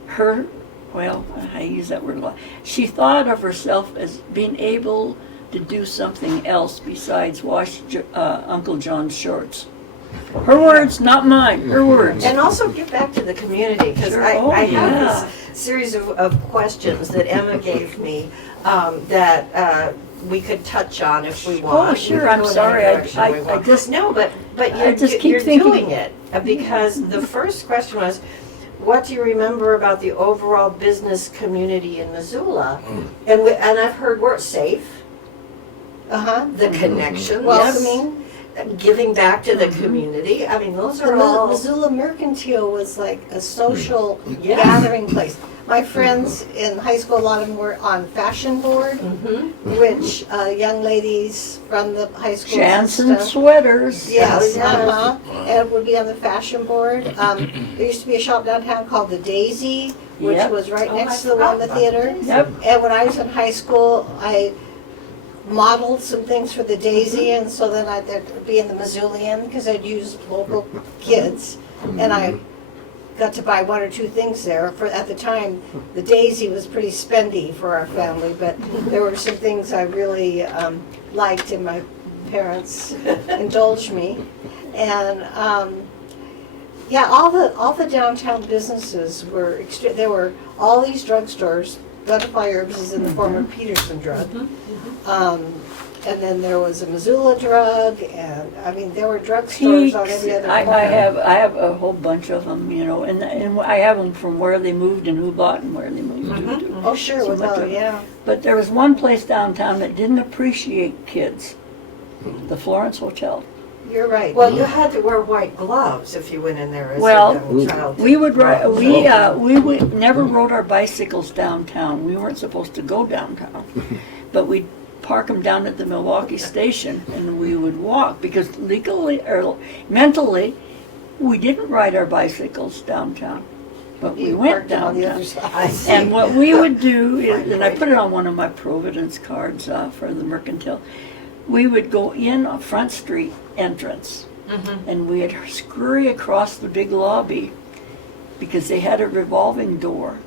her. Well, I use that word a lot. She thought of herself as being able to do something else besides wash Uncle John's shorts. Her words, not mine. Her words. And also give back to the community, because Sure. I Oh, have yeah. this series of questions that Emma gave me that we could touch on if we want. Oh, We sure. can I'm go in sorry. any I- direction I- we I want. just- No, but I you're, just keep you're thinking- doing it, because the first question was, what do you remember about the overall business community in Missoula? And I've heard words safe, Uh-huh. the connections, Welcoming. giving back to the community. I mean, those The are all. Missoula Mercantile was like a social Yes. gathering place. My friends in high school, a lot of them were on Fashion Board, Mhm. which young ladies from the high school Jansen system. sweaters. Yes, Yeah. uh-huh, and would be on the Fashion Board. There used to be a shop downtown called the Daisy, which Yep. was right Oh, next I to the forgot Wilma about Theater. the Yep. And when I was in high school, I modeled some things for the Daisy, and so then I'd be in the Missoulian, because I'd use local kids, and I got to buy one or two things there. For at the time, the Daisy was pretty spendy for our family, but there were some things I really liked, and my parents indulged me. And yeah, all the downtown businesses were there were all these drugstores. Butterfly Herbs is in the former Peterson Drug. And then there was a Missoula Drug, and I mean there were drugstores on every other corner. I have a whole bunch of them, you know, and I have them from where they moved and who bought and where they moved to. Oh, sure, So with much all, of- yeah. But there was one place downtown that didn't appreciate kids, the Florence Hotel. You're right. Well, you had to wear white gloves if you went in there as Well, a young child. We would never rode our bicycles downtown. We weren't supposed to go downtown, but we'd park them down at the Milwaukee station, and we would walk because legally or mentally, we didn't ride our bicycles downtown, but we You went parked them on the other downtown. I side. see. And what we would do is, and I put it on one of my Providence cards for the Mercantile, we would go in a Front Street entrance, and we'd scurry across the big lobby because they had a revolving door.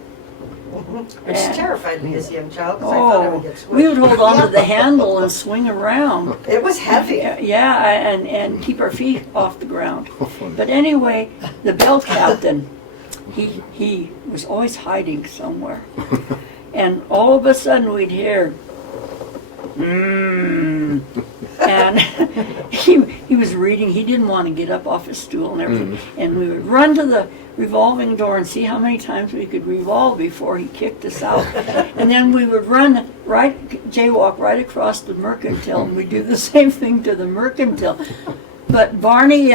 Which And- terrified me as a young child because I thought I would Oh, get we would squished. hold on to the handle and swing around. It was heavy. Yeah, and keep our feet off the ground. But anyway, the bell captain, he was always hiding somewhere. And all of a sudden we'd hear, and he was reading. He didn't want to get up off his stool and everything. And we would run to the revolving door and see how many times we could revolve before he kicked us out. And then we would jaywalk right across the Mercantile, and we'd do the same thing to the Mercantile. But Barney,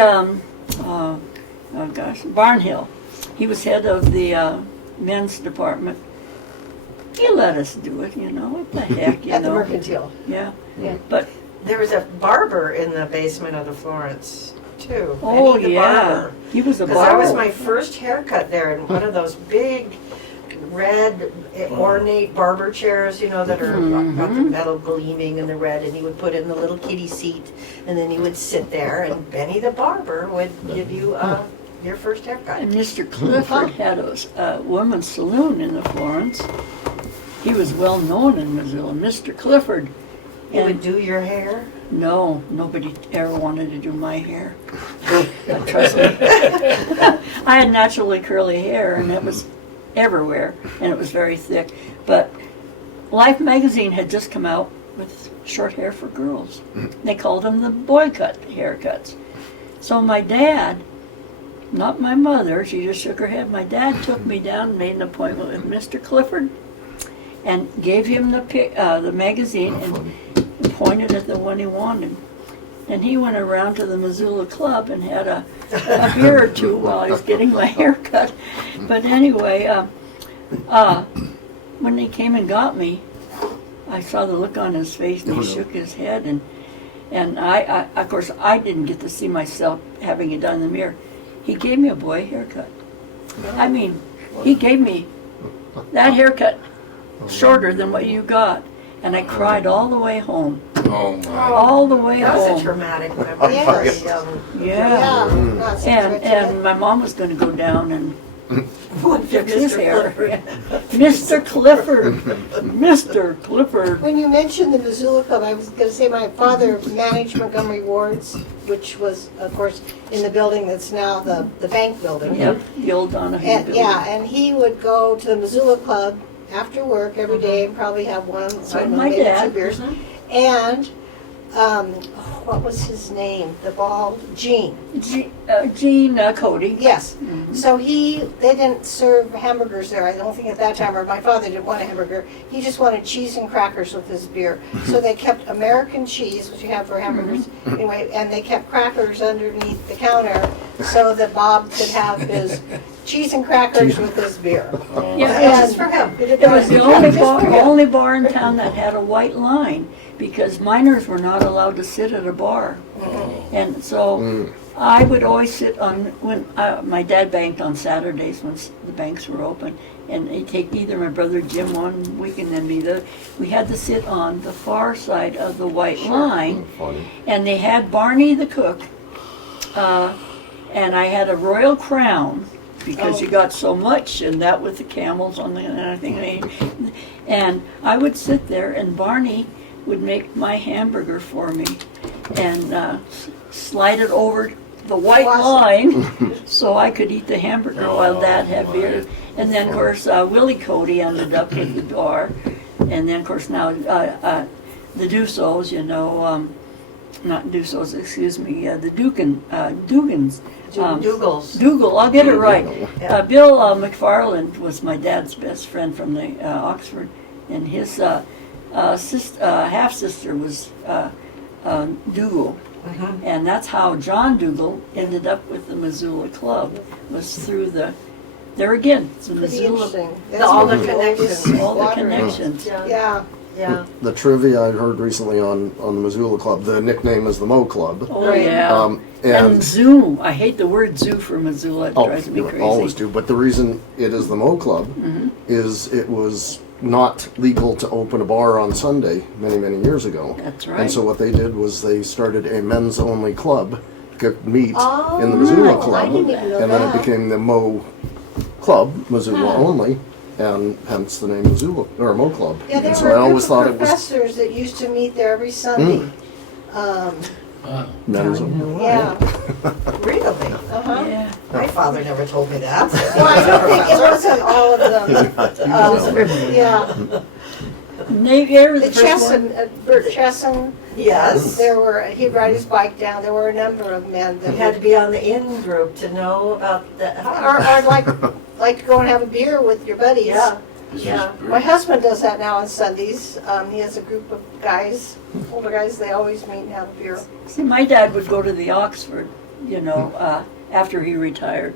Barnhill, he was head of the men's department. He let us do it, you know, what the heck, you At the know. Mercantile. Yeah. Yeah. But, There was a barber in the basement of the Florence, too. oh Benny the yeah, barber. he was a Because that was barber. my first haircut there in one of those big red ornate barber chairs, you know, that are got the metal gleaming and the red, and he would put in the little kitty seat, and then he would sit there, and Benny the barber would give you your first haircut. And Mr. Clifford had a women's saloon in the Florence. He was well known in Missoula, Mr. Clifford. He would do your hair. No, nobody ever wanted to do my hair. Trust me. I had naturally curly hair, and it was everywhere, and it was very thick. But Life magazine had just come out with short hair for girls. They called them the boy cut haircuts. So my dad, not my mother, she just shook her head. My dad took me down and made an appointment with Mr. Clifford and gave him the magazine and pointed at the one he wanted. And he went around to the Missoula Club and had a beer or two while I was getting my hair cut. But anyway, when he came and got me, I saw the look on his face and he shook his head. And I, of course, I didn't get to see myself having it done in the mirror. He gave me a boy haircut. I mean, he gave me that haircut shorter than what you got. And I cried all the way home. Oh, my. All the way That was a home. traumatic memory. Yes. Yeah. Yeah. Not so And my mom was going to go down and fix his Mr. hair. Clifford. Mr. Clifford. Mr. Clifford. When you mentioned the Missoula Club, I was going to say my father managed Montgomery Wards, which was, of course, in the building that's now the bank building. Yep, the old Donahue And, building. yeah, and he would go to the Missoula Club after work every day and probably have one, So I don't know, my maybe dad. 2 beers. And, what was his name? The bald, Gene. Gene Cody. Yes. Mhm. So they didn't serve hamburgers there, I don't think at that time, or my father didn't want a hamburger. He just wanted cheese and crackers with his beer. So they kept American cheese, which you have for hamburgers, anyway, and they kept crackers underneath the counter so that Bob could have his cheese and crackers with his beer. Yeah, Just for him. it was the only bar in town that had a white line because minors were not allowed to sit at a bar. And so I would always sit on, when my dad banked on Saturdays when the banks were open, and he'd take either my brother Jim one week and then me the. We had to sit on the far side of the white line, and they had Barney the cook, and I had a royal crown because you got so much, and that with the camels on the and everything. And I would sit there, and Barney would make my hamburger for me, and slide it over the white line so I could eat the hamburger while Dad had beer. And then, of course, Willie Cody ended up with the bar. And then, of course, now the Dussos, you know, not Dussos, excuse me, the Dugans. Dougals. Dougal, I'll get it right. Yeah. Bill McFarland was my dad's best friend from the Oxford, and his half-sister was Dougal. And that's how John Dougal ended up with the Missoula Club, was through there again, it's the Pretty Missoula, interesting. All the where connections. all the water. connections. Yeah. Yeah. The trivia I heard recently on the Missoula Club, the nickname is the Mo Club. Oh, yeah. And And zoo, I hate the word zoo for Missoula, it drives me you crazy. always do, but the reason it is the Mo Club is it was not legal to open a bar on Sunday many, many years ago. That's right. And so what they did was they started a men's only club, could meet Oh, in the Missoula I Club, didn't even know and then it that. became the Mo Club, Missoula only, and hence the name Missoula, or Mo Club. Yeah, there And so were I a group always of thought it was professors that used to meet there every Sunday. men's only. Yeah, Really? uh-huh. Yeah. My father never told me that. Well, I don't think it wasn't all of them. Yeah, And they were the the first one. Chesson, Bert Chesson, Yes. he'd ride his bike down, there were a number of men that You had to be on the in group to know about that. or like to go and have a beer with your buddies. Yeah. Yeah. My husband does that now on Sundays. He has a group of guys, older guys, they always meet and have a beer. See, my dad would go to the Oxford, you know, after he retired.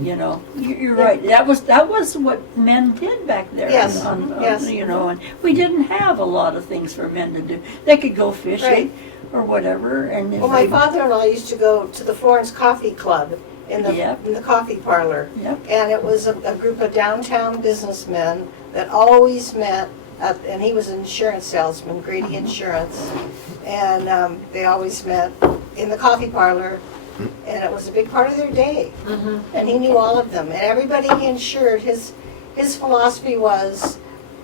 You know, you're right. That was what men did back there. Yes, yes. You know, and we didn't have a lot of things for men to do. They could go fishing Right. or whatever. And if Well, my they- father-in-law used to go to the Florence Coffee Club in Yep. the coffee parlor. Yep. And it was a group of downtown businessmen that always met, and he was an insurance salesman, Grady Insurance. And they always met in the coffee parlor, and it was a big part of their day. And he knew all of them. And everybody he insured, his philosophy was,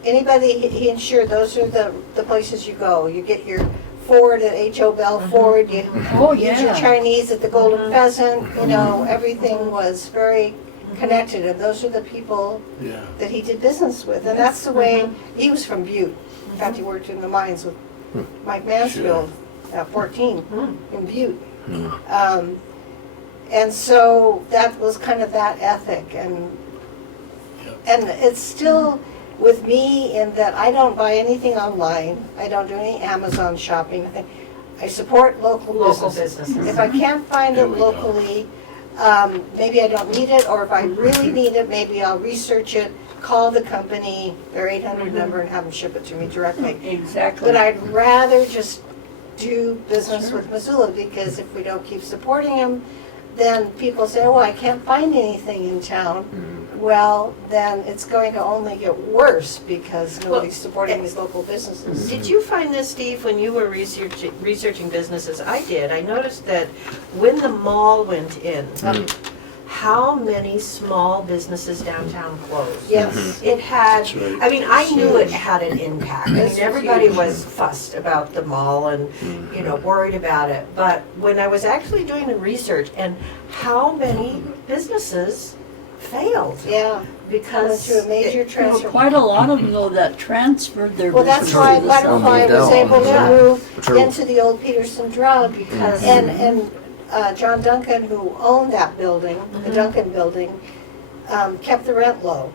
anybody he insured, those are the places you go. You get your Ford at H.O. Bell Ford, you Oh, eat your yeah. Chinese at the Golden Pheasant, you know, everything was very connected, and those are the people Yeah. that he did business with, and that's the way, he was from Butte. In fact, he worked in the mines with Mike Mansfield at 14 in Butte. And so that was kind of that ethic, and it's still with me in that I don't buy anything online, I don't do any Amazon shopping, I support local businesses. If I can't find There it we go. locally, maybe I don't need it, or if I really need it, maybe I'll research it, call the company, their 800 number, and have them ship it to me directly. Exactly. But I'd rather just do business with Missoula, because if we don't keep supporting them, then people say, oh, I can't find anything in town. well, then it's going to only get worse because nobody's supporting Well, these local businesses. Did you find this, Steve, when you were researching businesses? I did. I noticed that when the mall went in, how many small businesses downtown closed? Yes. It had, That's right. I mean, I knew it had an impact. I It's mean, everybody huge. was fussed about the mall and, you know, worried about it. But when I was actually doing the research and how many businesses failed Yeah, went because through a major it- Well, transformation. quite a lot of them though that transferred their Well, that's business why to the Butterfly south. was able to Yeah. move True. into the old Peterson Drug. because And John Duncan, who owned that building, the Duncan building, kept the rent low.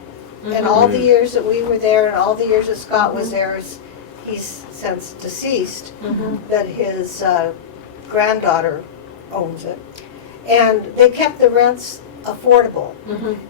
And all the years that we were there and all the years that Scott was there, he's since deceased, that his granddaughter owns it. And they kept the rents affordable.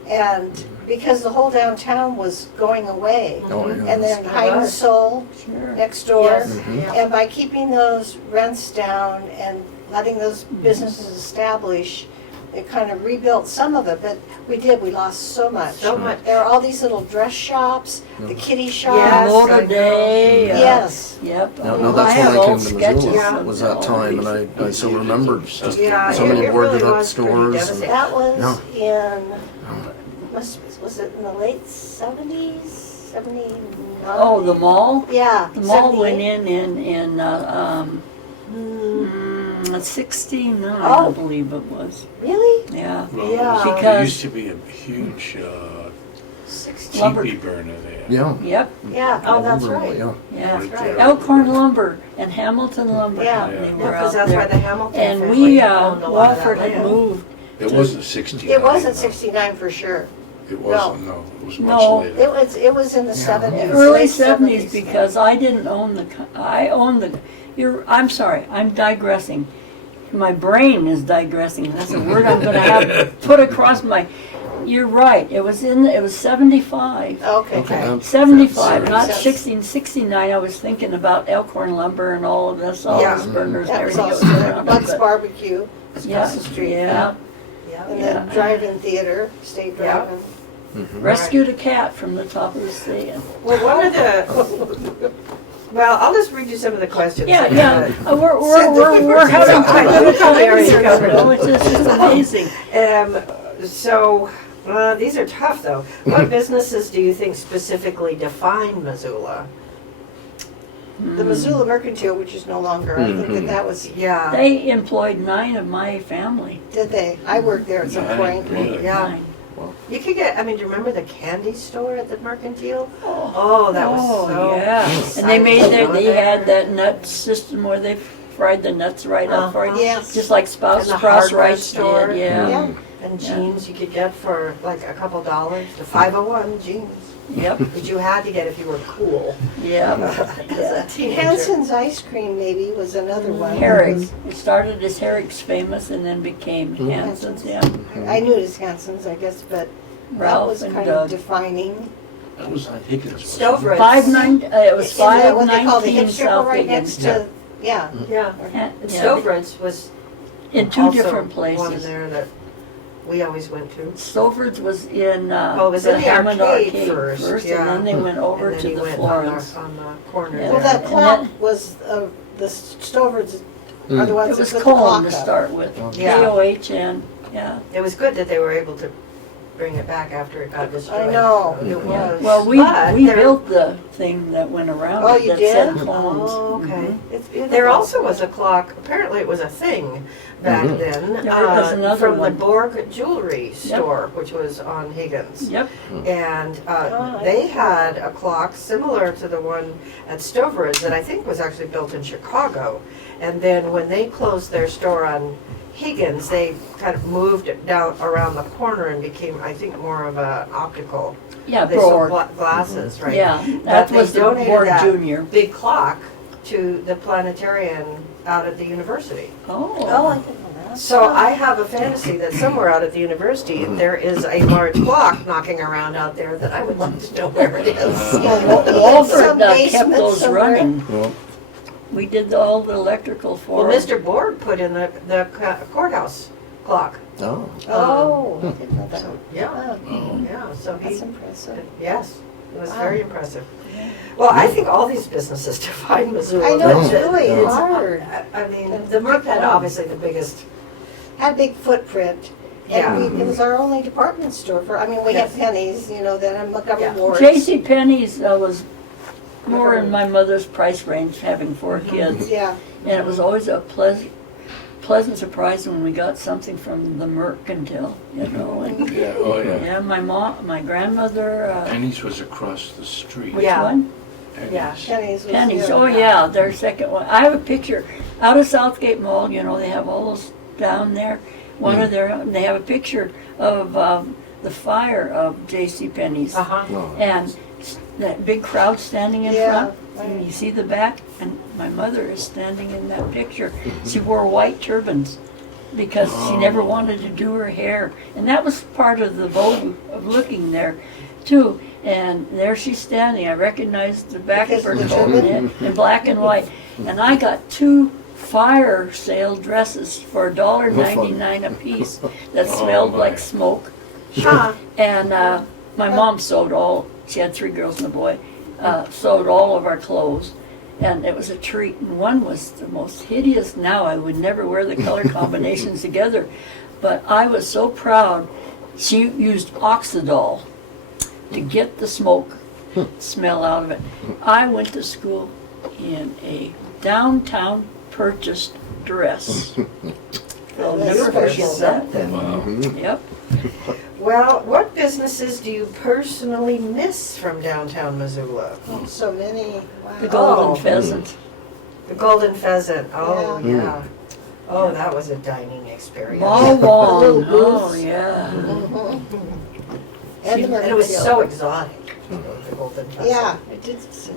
And because the whole downtown was going away. Oh, yeah. And then It Hide was. Soul Sure. next door. Yes, yeah. And by keeping those rents down and letting those businesses establish, it kind of rebuilt some of it, but we lost so much. So much. There are all these little dress shops, the kitty Yes, shops. Motor I know. Day. Yes. Yep. No, I no, that's have when I old came to sketches Missoula, of was all that time, these. and I still remember just Yeah, so many it boarded really up was pretty stores. devastating. That was No. in, was it in the late 70s, 79? Oh, the mall? Yeah. The mall went 78. in 69, Oh. I believe it was. Really? Yeah. Well, Yeah. there Because- used to be a huge 60. Lumber- teepee burner there. Yeah. Yep. Yeah, oh, that's Lumber, right. Yeah. Yeah. That's right. Elkhorn Lumber and Hamilton Lumber Yeah. Company Yeah. were Because out that's why there. the Hamilton And family we, owned a lot of that Walford had land. moved. It wasn't 69. It wasn't no. 69 for sure. It wasn't, no. It was much No. later. It was in the 70s. Early late 70s because I didn't own I owned I'm sorry, I'm digressing. My brain is digressing. That's a word I'm gonna have put across you're right, it was 75. Okay. Okay. 75, That not makes sense. 1669. I was thinking about Elkhorn Lumber and all of this, all Yeah. those burners and That was everything. also that was Buck's around it, Barbecue but- across the street. Yeah, And Yeah. then drive-in theater, state Yeah. drive-in. rescued a cat from the top of the stand. Well, one of the, well, I'll just read you some of the questions. Yeah, that, yeah, uh, we're having I time. Mary's covered. Oh, it's just amazing. So, these are tough though. What businesses do you think specifically define Missoula? The Missoula Mercantile, which is no longer, I think that was, Yeah, They employed 9 of my family. did they? I worked there at some point. Really? yeah. 9. You could get, I mean, do you remember the candy store at the Mercantile? Oh, that was so. yeah. And they made they had that nut system where they fried the nuts right up for you. Yes. Just like Sprouts And the hardware Rice store. did, yeah. Yeah. And Yeah. jeans you could get for like a couple dollars, the 501 jeans Yep, that you had to get if you were cool yep. as a teenager. Hanson's Ice Cream maybe was another one. Herrick's. It started as Herrick's Famous and then became Hanson's, yeah. I knew it as Hanson's, I guess, but that Ralph was and kind of Doug. defining. That was on Higgins. Stover. It was In the- what they call the 519 hip stripper South right Higgins. next to, yeah. Yeah. Yeah, And yeah, Stoveridge was in 2 also different one places. there that we always went to. Stoveridge was in Oh, it was the in the Hammond arcade first, yeah. and then they went over And then to he the went Florence. on the corner Yeah. Well, there. that And clock then- was, the Stover's are the ones It that was put the Coleman clock to up. start with, Yeah. KOHN, yeah. It was good that they were able to bring it back after it got destroyed. I know. It Yeah. was. Well, we But they're- built the thing that went around Oh, it you that did? said Coleman's. Oh, okay. Mhm. It's beautiful. There also was a clock, apparently it was a thing back then, There was another from one. the Borg Jewelry Store, which was on Higgins. Yep, And I they had a clock similar to the one at Stoveridge that I think was actually built in Chicago. And then when they closed their store on Higgins, they kind of moved it down around the corner and became, I think, more of a optical. yeah, They sold Borg, glasses, right? yeah, But that they was the donated Borg that Junior. big clock to the planetarium out at the university. Oh, Oh, I didn't know that. So I have a fantasy that somewhere out at the university, there is a large clock knocking around out there that I would like to know where it is. Walford Some kept basement those somewhere. running. Well, We did all the electrical for Well, them. Mr. Borg put in the courthouse clock. Oh. Oh, I didn't know that. So, yeah, Oh, yeah, so that's he, impressive. yes, it was Wow. very impressive. Well, I think all these businesses define Missoula. I know, it's That- really it's- hard. I mean, the Merck had obviously the biggest, Had a big footprint. Yeah. And it was our only department store for, I mean, we had Yes. Pennies, you know, then in Montgomery Yeah. Ward. J.C. Penney's was more in my mother's price range, having 4 kids. Yeah. And it was always a pleasant surprise when we got something from the mercantile, you know. And, Yeah, oh, yeah. yeah, my grandmother, Penny's was across the street. which Yeah. one? Yeah. Penny's. Pennies was. Penny's, oh yeah, their second one. I have a picture out of Southgate Mall, you know, they have all those down there. They have a picture of the fire of J.C. Penney's. uh-huh. Oh. And that big crowd standing in Yeah, front, and you see the back, and my mother is standing in that picture. She wore white turbans because she never wanted to do her hair, and that was part of the vogue of looking there, too. And there she's standing. I recognized the back of her Because the turban in black and white, and I got 2 fire sale dresses for $1.99 a piece that smelled my. like smoke. Huh. And my mom sewed she had 3 girls and a boy, sewed all of our clothes. And it was a treat. And one was the most hideous. Now I would never wear the color combinations together. But I was so proud. She used Oxidol to get the smoke smell out of it. I went to school in a downtown purchased dress. I'll That's never forget special. that. Wow. Yep. Well, what businesses do you personally miss from downtown Missoula? Oh, so many, wow. The golden Oh. pheasant. The Golden Pheasant, oh, Yeah. yeah. Oh, that was a dining experience. Ball Little Wong. Oh, booths. yeah. Mhm. And the And it was so mercantile. exotic, the Golden Pheasant. Yeah, it did seem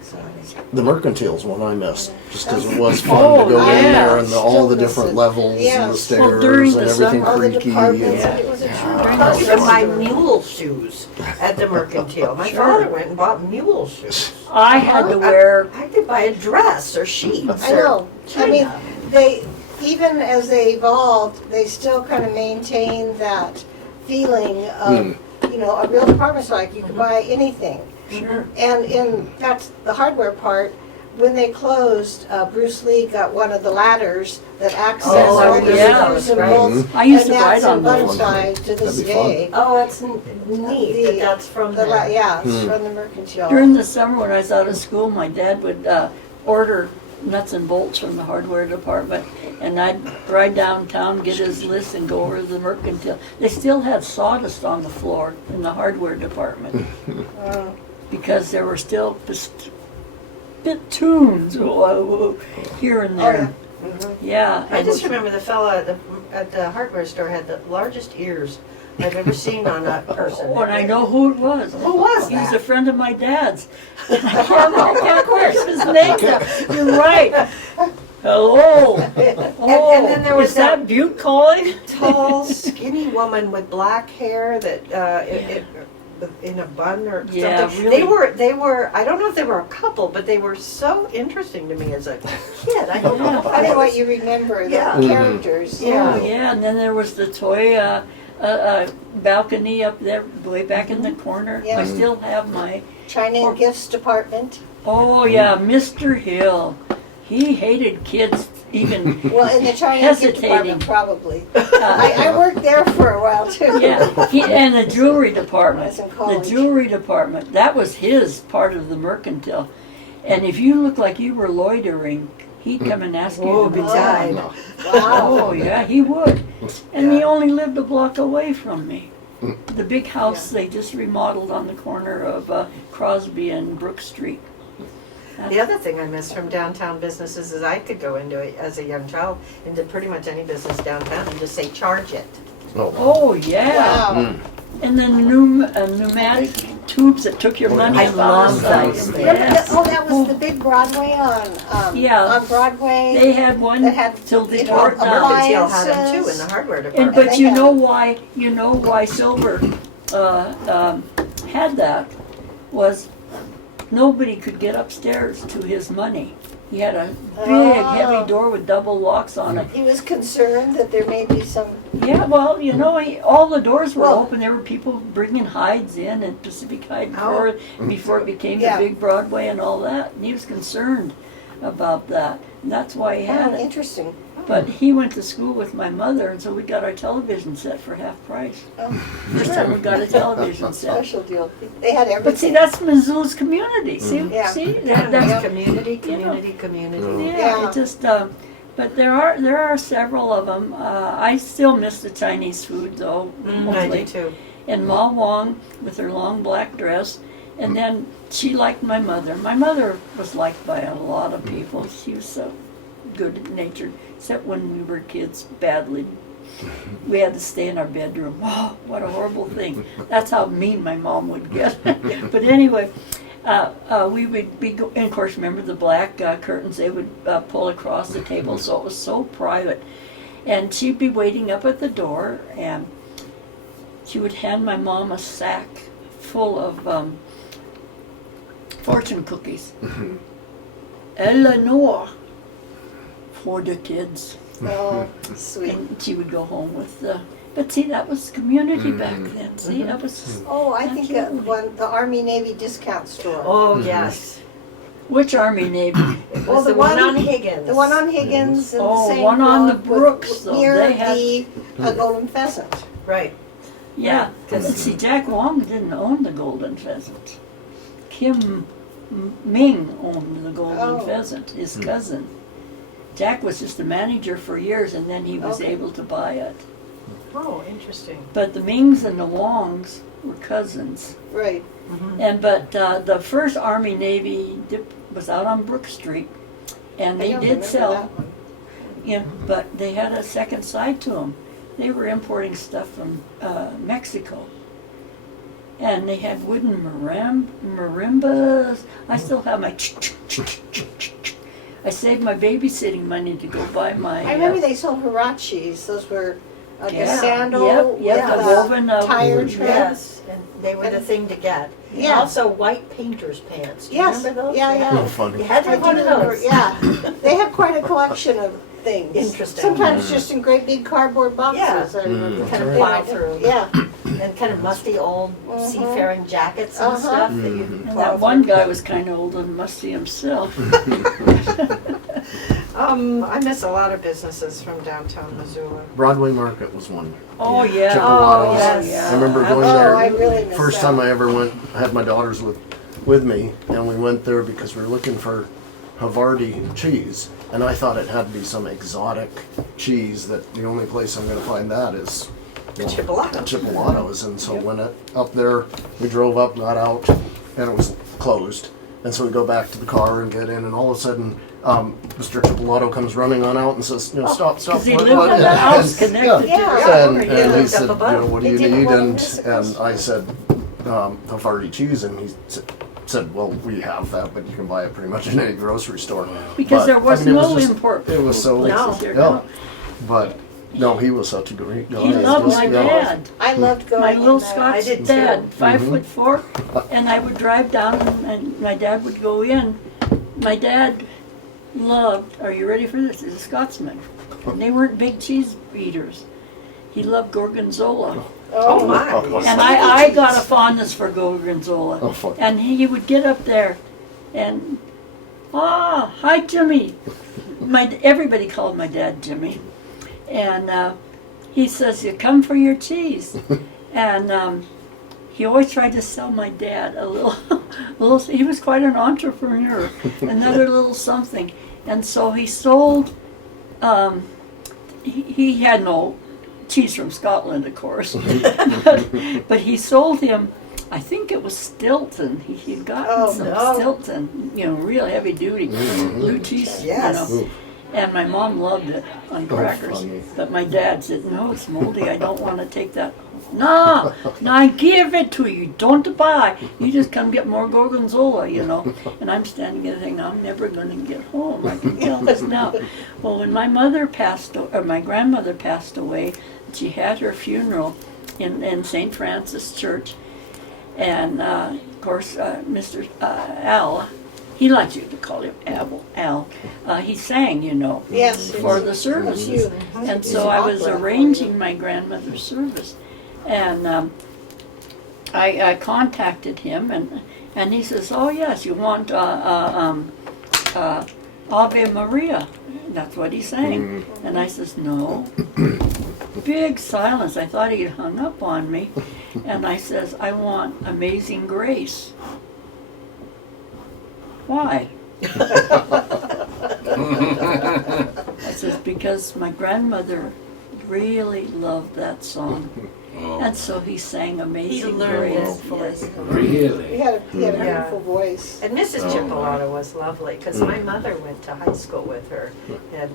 exotic. The Mercantile's one I missed, just because it was fun Oh, to go in yeah. there and all Still the miss different it. levels Yeah. and the Well, during stairs and the everything summer- All the creaky. departments, and- it was a true. Oh, even my culture. mule shoes at the Mercantile. My Sure. father went and bought mule shoes. I had to wear, I could buy a dress or sheets. I know, I mean, China. they, even as they evolved, they still kind of maintain that feeling of, you know, a real department store, like you could buy anything. sure. And in fact, the hardware part, when they closed, Bruce Lee got one of the ladders that access Oh, I all the remember screws those, and right. bolts. I used to And ride that's on in those. Butterfly to this That'd be fun. day. Oh, that's neat that The- that's from The, there. yeah, it's from the Mercantile. During the summer when I was out of school, my dad would order nuts and bolts from the hardware department, and I'd ride downtown, get his list, and go over to the Mercantile. They still had sawdust on the floor in the hardware department because there were still spittoons here and there. Yeah. I just remember the fella at the hardware store had the largest ears I've ever seen on a person. Oh, and I know who it was. Who was He's that? a friend of my dad's. I can't remember, of course, his name now. You're right. Hello. Oh, and then there was is that Butte calling? Tall, skinny woman with black hair that in a bun or something. Yeah, really. They were. I don't know if they were a couple, but they were so interesting to me as a kid. I don't know. I know what you remember, the Yeah. characters. Yeah. Oh, yeah, and then there was the toy balcony up there, way back in the corner. Yeah. I still have my, China and Gifts Department. oh yeah, Mr. Hill. He hated kids even, Well, in the China and Gift Hesitating. Department, probably. I worked there for a while, too. yeah, and the jewelry department. I was in The college. jewelry department, that was his part of the mercantile. And if you looked like you were loitering, he'd come and ask you Whoa, to be move. tied. Wow. Oh, yeah, he would. And he Yeah. only lived a block away from me. The big house they just remodeled on the corner of Crosby and Brook Street. The other thing I miss from downtown businesses is I could go into it as a young child into pretty much any business downtown and just say charge it. Oh, yeah. Wow. And then pneumatic tubes that took your money I and love found those sites. things. Remember Yes. that was the big Broadway on, Yeah. on Broadway. They had one That had, till they you know, tore it Well, down. Mercantile had them too in appliances. the hardware And department. but you know why Silver had that was nobody could get upstairs to his money. He had a big, Oh. heavy door with double locks on it. He was concerned that there may be some, Yeah, well, you know, all the doors were Well- open. There were people bringing hides in and Pacific Hide Oh. before it became Yeah. the big Broadway and all that. And he was concerned about that. And that's why he had it. interesting. But he went to school with my mother, and so we got our television set for half price. Oh, First time we got a television set. special deal. They had But see, everything. that's Missoula's community. See, Yeah. see, That's that's community, community. yeah. Yeah. It just, but there are several of them. I still miss the Chinese food though, I mostly. do too. And Ma Wong with her long black dress, and then she liked my mother. My mother was liked by a lot of people. She was so good-natured, except when we were kids, badly. We had to stay in our bedroom. Oh, what a horrible thing. That's how mean my mom would get. But anyway, we would be, and of course, remember the black curtains they would pull across the table, so it was so private. And she'd be waiting up at the door, and she would hand my mom a sack full of fortune cookies. Eleanor, for the kids. Oh, sweet. And she would go home with the, but see, that was community back then. See, that was, Oh, I think Absolutely. the Army Navy discount store. Oh, yes. which Army Navy? It Well, was the the one one- on Higgins. The one on Higgins and the Oh, same one on the block with- Brooks, though. near They had- the Golden Pheasant. Right. Yeah, Because see, Jack Wong didn't own the Golden Pheasant. Kim Ming owned the Golden Oh. Pheasant, his cousin. Jack was just the manager for years, and then he was Okay. able to buy it. Oh, interesting. But the Mings and the Wongs were cousins. Right. And but the first Army Navy was out on Brook Street, and I they don't did remember sell. that one. Yeah, but they had a second side to them. They were importing stuff from Mexico, and they had wooden marimbas. I still have my. I saved my babysitting money to go buy my. I remember they sold huaraches. Those were like Yeah. a sandal Yep, with yep, the a woven, tire woven, trim. Yes, and they were the thing to get. Yeah. Also, white painter's pants. Do you Yes, remember those? yeah, yeah. Oh, funny. You had to I have do one of remember, those. yeah. They had quite a collection of things. Interesting. Sometimes just in great big cardboard boxes. Yeah. I remember. You kind of They plow were- through. Yeah. And kind of musty old Mhm. seafaring jackets and Uh-huh. stuff that you And plow that one through. guy was kind of old and musty himself. I miss a lot of businesses from downtown Missoula. Broadway Market was one. Oh yeah. Chipolatas. yes. yeah. I remember going Oh, there. I really miss First that. time I ever went, I had my daughters with me, and we went there because we were looking for Havarti cheese, and I thought it had to be some exotic cheese. That the only place I'm going to find that is Chipolatas. Chipolatas. And so when up there, we drove up, got out, and it was closed. And so we go back to the car and get in, and all of a sudden, Mr. Chipolato comes running on out and says, stop. 'Cause he what- lived what?" in the house And- connected Yeah. to the Yeah. and, store. They and he lived said, up above. what do you They didn't need? want to And miss it. I said, Havarti cheese, and he said, well, we have that, but you can buy it pretty much in any grocery store. Because But, there was I mean, it no just- import It was so, places here. yeah. But no, he was such a great guy. He loved Just, my yeah. dad. I loved going My in little there. Scotch I did dad, too. 5'4", and I would drive down, and my dad would go in. My dad loved. Are you ready for this? He's a Scotsman. And they weren't big cheese eaters. He loved gorgonzola, Oh my. and I got a fondness for gorgonzola. Oh, fuck. And he would get up there, and hi Jimmy. Everybody called my dad Jimmy, and he says, "You come for your cheese," and he always tried to sell my dad a little. He was quite an entrepreneur, another little something, and so he sold. He had no cheese from Scotland, of course, but he sold him. I think it was Stilton. He'd gotten Oh, some no. Stilton, real heavy duty blue cheese. Yes. And my mom loved it on crackers. funny. But my dad said, no, it's moldy. I don't want to take that. No, I give it to you. Don't buy. You just come get more gorgonzola, And I'm standing there thinking, I'm never going to get home. I can tell this now. Well, when my grandmother passed away, she had her funeral in St. Francis Church. And, of course, Mr. Al, he likes you to call him Al. He sang, you know, Yes. for the it's services. you. And so It's I was opera. arranging my grandmother's service. And I contacted him, and he says, oh, yes, you want Ave Maria. That's what he sang. And I says, no. Big silence. I thought he'd hung up on me. And I says, I want Amazing Grace. Why? I says, because my grandmother really loved that song. And so he sang Amazing learned Grace. it for Yes. He Really? had a Yeah. beautiful voice. And Mrs. Oh, Chipolata was lovely, because my mother went to high school with her at,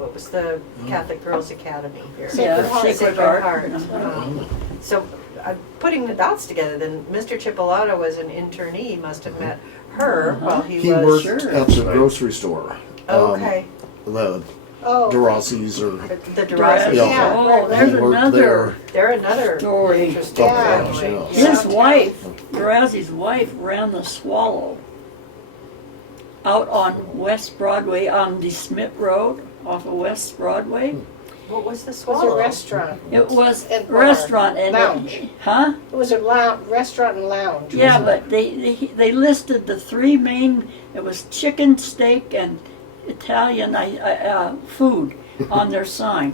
what was the Catholic Girls Academy here? Sacred Heart. Sacred Heart. So, putting the dots together, then Mr. Chipolata was an internee, must have met her while he He was. worked Sure. at the grocery store. Okay, The Oh, DeRossi's or the DeRossi. Yeah. Oh, there's He worked another. They're another Story. interesting Yeah. family. Yeah. His wife, Grazi's wife, ran the Swallow out on West Broadway on the Smith Road off of West Broadway. What was the it was a swallow? restaurant. It was And a bar. restaurant and Lounge. huh? It was a restaurant and lounge. Yeah, but they listed the three main. It was chicken, steak, and Italian food on their sign.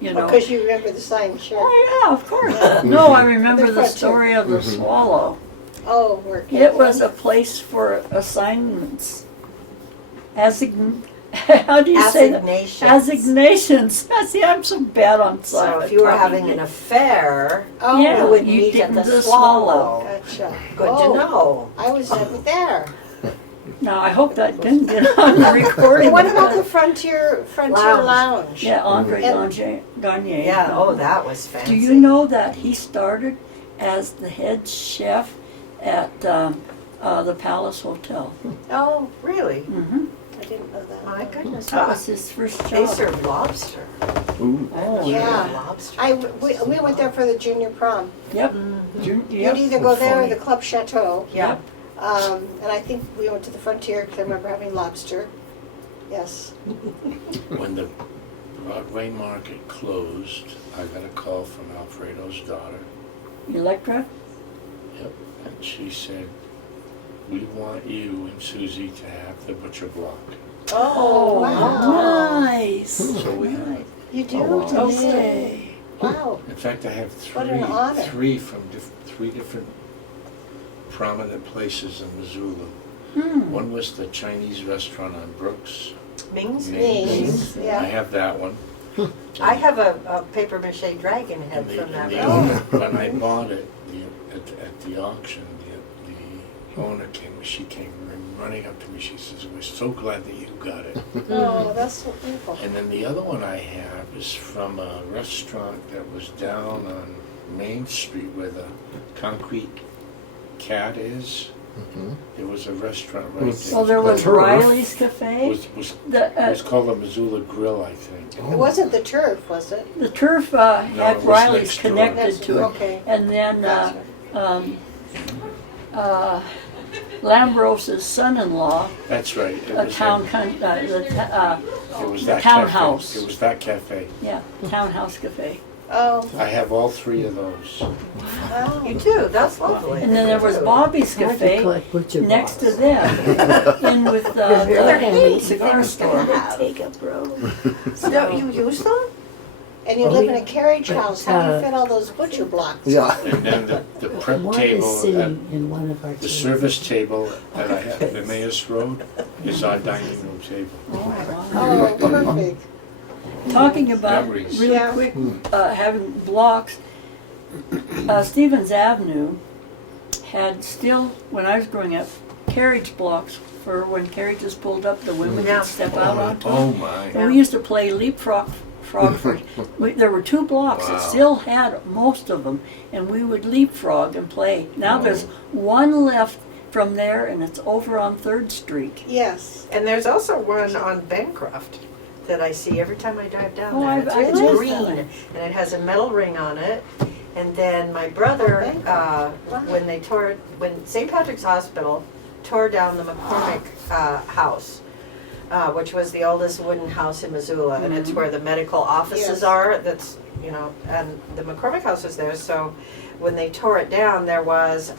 You know. Because you remember the sign, sure. Oh yeah, of course. No, I remember The the front story of the swallow. Oh, we're It was a place for assignments. How do you say that? Assignations. Assignations. See, I'm so bad on So if you were having an affair, Oh, Yeah. you would you meet at did the the swallow. Gotcha. Good Oh, to know. I was never there. Now I hope that didn't get on the recording. And what about the Frontier Lounge. Lounge? Yeah, Andre And- Garnier. Yeah, oh, that was fancy. Do you know that he started as the head chef at the Palace Hotel? Oh, Really? Mm-hmm. I didn't know that. My goodness. That was his first job. They serve lobster. Ooh. Oh, Yeah. Lobster. We went there for the junior prom. Yep. Mm-hmm. You'd either go there or the Club Chateau. Yeah. And I think we went to the Frontier because I remember having lobster. Yes. When the Broadway market closed, I got a call from Alfredo's daughter. Electra? Yep. And she said, we want you and Susie to have the butcher block. Oh, wow. Nice. So we had, You do? Okay. Wow. in fact, I have What an honor. three from three different prominent places in Missoula. Hmm. One was the Chinese restaurant on Brooks. Mings? Mings, I yeah. have that one. I have a paper mache dragon head And the, from that and the restaurant. owner, when I bought it at the auction, the owner she came running up to me. She says, "We're so glad that you got it." Oh, that's so beautiful. And then the other one I have is from a restaurant that was down on Main Street where the Concrete Cat is. Mm-hmm. There was a restaurant right Was- there. So there was The turf. Riley's It Cafe. was The, it was called the Missoula Grill, I think. It wasn't the turf, was it? the turf it had was Riley's next door. connected to it. Okay. And then Gotcha. Lambrose's son-in-law, That's right. It a was it was the that townhouse. Cafe. It was that cafe. Yeah, Townhouse Cafe. Oh, I have all three of those. wow. You do, that's lovely. And then there was Bobby's Hard to Cafe collect butcher next to blocks. them, in with the They're handy cigar things to store. have. Take a bro. So you use them? And you live in a carriage house, how do you fit all those butcher blocks? Yeah. And then the prep One table, is sitting in one of our the tables. service table that I have in Emmaus Road is our dining room table. Oh, perfect. Talking about, Memories. really Yeah. quick, having blocks, Stevens Avenue had still, when I was growing up, carriage blocks for when carriages pulled up, the women Yeah. could step out onto them. Oh my. And we used to play leapfrog. There were 2 blocks that Wow. still had most of them, and we would leapfrog and play. Now there's one left from there, and it's over on 3rd Street. Yes. And there's also one on Bancroft that I see every time I drive down Oh, there. I've It's missed green, that. and it has a metal ring on it. And then my brother, Bancroft. Wow. when St. Patrick's Hospital tore down the McCormick house, which was the oldest wooden house in Missoula, and it's where the medical offices Yes. are. That's, you know, and the McCormick house was there. So when they tore it down, there was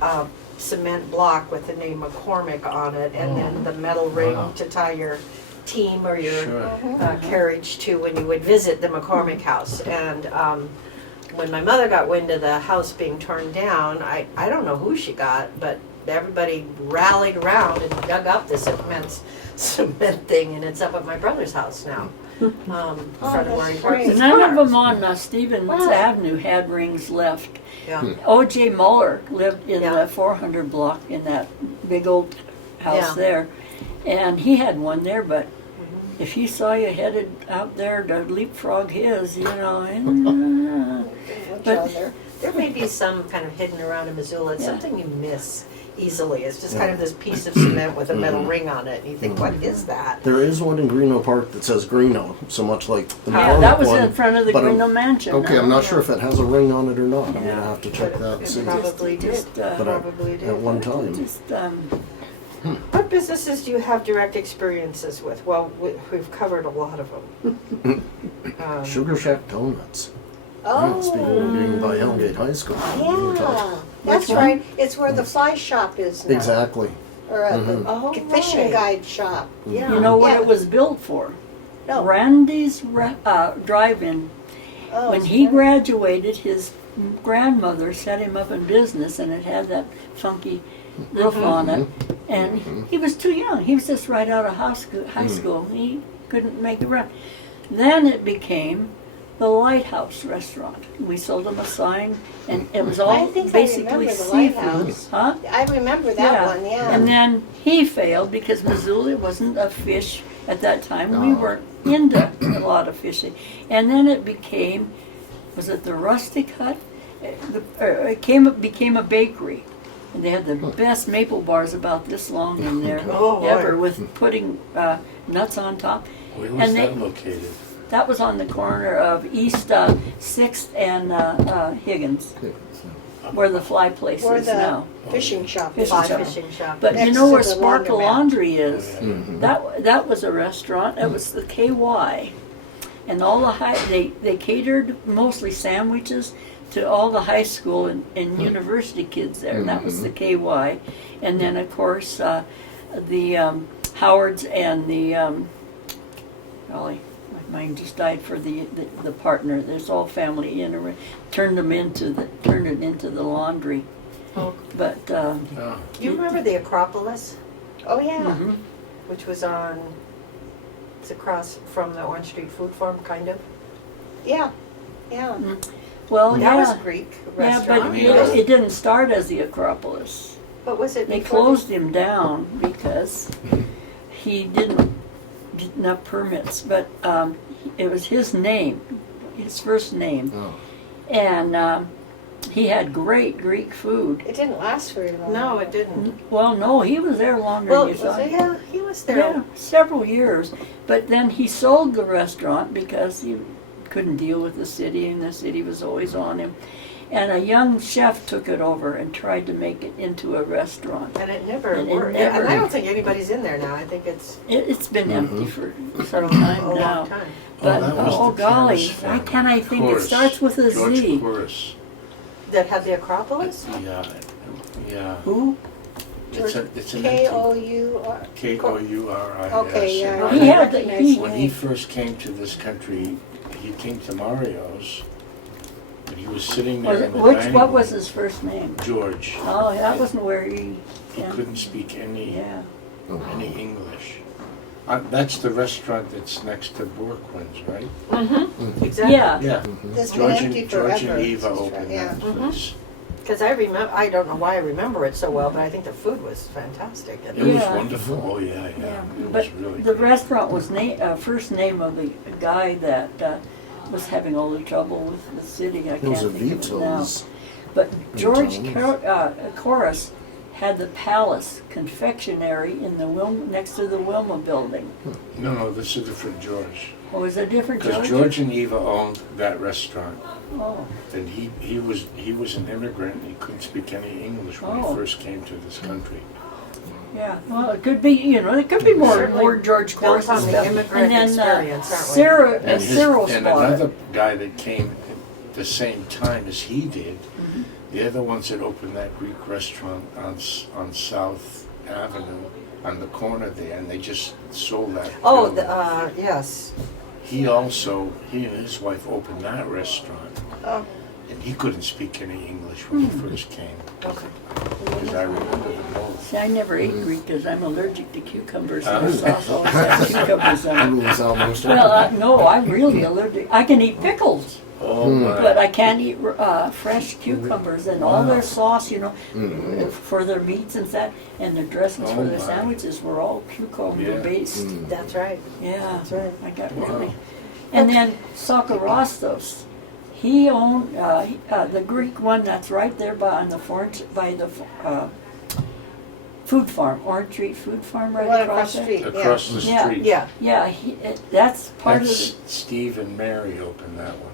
a cement block with the name McCormick on it, and then the metal ring Wow. to tie your team or your Sure. carriage to when you would visit the McCormick house. And when my mother got wind of the house being torn down, I don't know who she got, but everybody rallied around and dug up this immense cement thing, and it's up at my brother's house now. In front of where he that's parks great. his None of cars. them on Stevens Wow. Avenue had rings left. Yeah. O.J. Muller lived in Yeah. the 400 block in that big old house Yeah. there. And he had one there, but Mm-hmm. if he saw you headed out there to leapfrog his, you know, but There may be some kind of hidden around in Missoula. It's Yeah. something you miss easily. It's just kind of this piece of cement with a metal ring on it, and you think, what is that? There is one in Greeno Park that says Greeno, so much like the yeah, McCormick that was one. in front of the but I'm- Greeno Mansion. Okay, I'm not sure if it has a ring on it or not. I'm Yeah. gonna have to check But that and it see. probably did. Just, But Probably did. at one time. just What businesses do you have direct experiences with? Well, we've covered a lot of them. Sugar Shack Donuts. Oh, Speaking of being by Hellgate High School. yeah, that's one? right. It's where the fly shop is now. Exactly. Or the Oh, fishing right. guide shop. Yeah. You know what Yeah. it was built for? No. Randy's drive-in. Oh, When it's he funny. graduated, his grandmother set him up in business, and it had that funky roof on it. And he was too young. He was just right out of high school. He couldn't make it run. Then it became the Lighthouse Restaurant. We sold him a sign, and it was I all think I basically remember the seafood. Lighthouse. Huh? I remember that one, yeah. And then he failed because Missoula wasn't a fish at that time. We Oh. weren't into a lot of fishing. And then it became, was it the Rustic Hut? Became a bakery. And they had the best maple bars about this long in there Oh, boy. ever, with putting nuts on top. Where And was they- that located? That was on the corner of East 6th and Higgins, where the fly place Where is the now. fishing shop is. Fishing Fly shop. fishing shop. But you Next know to where the Sparkle laundromat. Laundry is? Oh, yeah. That was a restaurant. It was the KY, and all the they catered mostly sandwiches to all the high school and university kids there. And that was the KY, and then of course the Howards and the golly, my mind just died for the partner. There's all family in. Turned it into the laundry. Oh. But Oh. Do you remember the Acropolis, Oh, yeah. mhm. which was it's across from the Orange Street Food Farm, kind of? Yeah, yeah. Well, That yeah. was a Greek Yeah, restaurant. but Yeah. it didn't start as the Acropolis. But was it They before closed him down because he didn't get enough permits. But it was his name, his first name, Oh. and he had great Greek food. It didn't last very long. No, it didn't. Well, no, he was there longer Well, than you thought. yeah, he was there. Yeah, several years. But then he sold the restaurant because he couldn't deal with the city, and the city was always on him. And a young chef took it over and tried to make it into a restaurant. And it never And it worked. never- And I don't think anybody's in there now. I think it's It's been empty for some time a now. long time. But, that was oh the golly, Paris why family. can't I think? It Chorus. starts with a George Z. Chorus. That had the Acropolis? Yeah, yeah. Who? It's an K-O-U-R. K-O-U-R-I-S. Okay, yeah. He had the- recognize he- the When name. he first came to this country, he came to Mario's, and he was sitting there in the dining What room. was his first name? George. Oh, that wasn't where he. He couldn't speak any Yeah. English. That's the restaurant that's next to Borquin's, right? Mm-hmm. Exactly. Yeah. Yeah. That's been George empty and George forever. and Eva That's right, opened yeah. that Mhm. place. Because I remember, I don't know why I remember it so well, but I think the food was fantastic. It was Yeah. wonderful. Oh yeah, yeah. Yeah, It but was really the great. restaurant was first name of the guy that was having all the trouble with the city. I It can't was a think of it now. Vito's. But George Vito's. Chorus had the Palace Confectionery in the next to the Wilma Building. No, this is a different George. Or was it a different Because George? George and Eva owned that restaurant, Oh, and he was an immigrant. He couldn't speak any English when Oh. he first came to this country. Yeah, well, it could be, it could be more George Built Course and on the stuff. immigrant And then experience, aren't we? Sarah, And Cyril's and bought another it. guy that came at the same time as he did, they're the ones that opened that Greek restaurant on South Avenue, on the corner there, and they just sold that. Oh, building. yes. He and his wife opened that restaurant, Oh. and he couldn't speak any English when he first came. Okay. Because I remember them both. See, I never ate Greek because I'm allergic to cucumbers and the sauce always has cucumbers on it. Everyone's almost. Well, no, I'm really allergic. I can eat pickles, Oh my. but I can't eat fresh cucumbers and all their sauce, for their meats and that, and their dressings for Oh, their my. sandwiches were all cucumber based. That's right. Yeah, That's right. I got Wow. really. And then Sakarostos, he owned the Greek one that's right there by the food farm, Orange Street Food Farm, right One across across the there. street, yeah. Across the Yeah. street. Yeah. Yeah, that's part That's of Steve and Mary opened that one.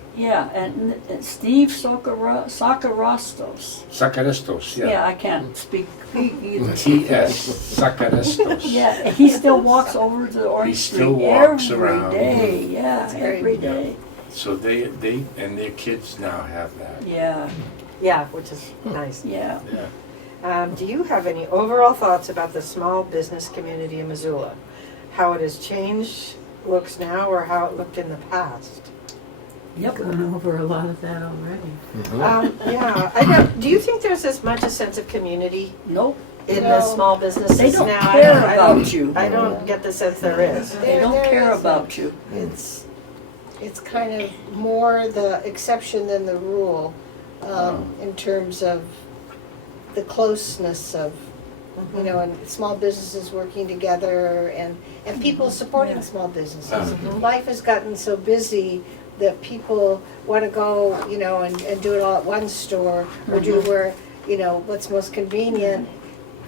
and Steve Sakarostos. Sakarestos, Yeah, yeah. I can't speak Greek either. T.S. Sakarestos. Yeah, he still walks over to Orange He Street still walks every around. day. Yeah, That's great. every day. So they and their kids now have that. Yeah, Yeah, which is nice. yeah. Yeah. Do you have any overall thoughts about the small business community in Missoula? How it has changed, looks now, or how it looked in the past? Yep. Gone over a lot of that already. Yeah, I don't, do you think there's as much a sense of community Nope. in No. the small businesses They don't now? care I don't- about you. I don't get the sense there is. They don't There care is about you. It's kind of more the exception than the rule, in terms of the closeness of, and small businesses working together and people supporting Yeah. small businesses. Life has gotten so busy that people want to go, and do it all at one store or do where, what's most convenient.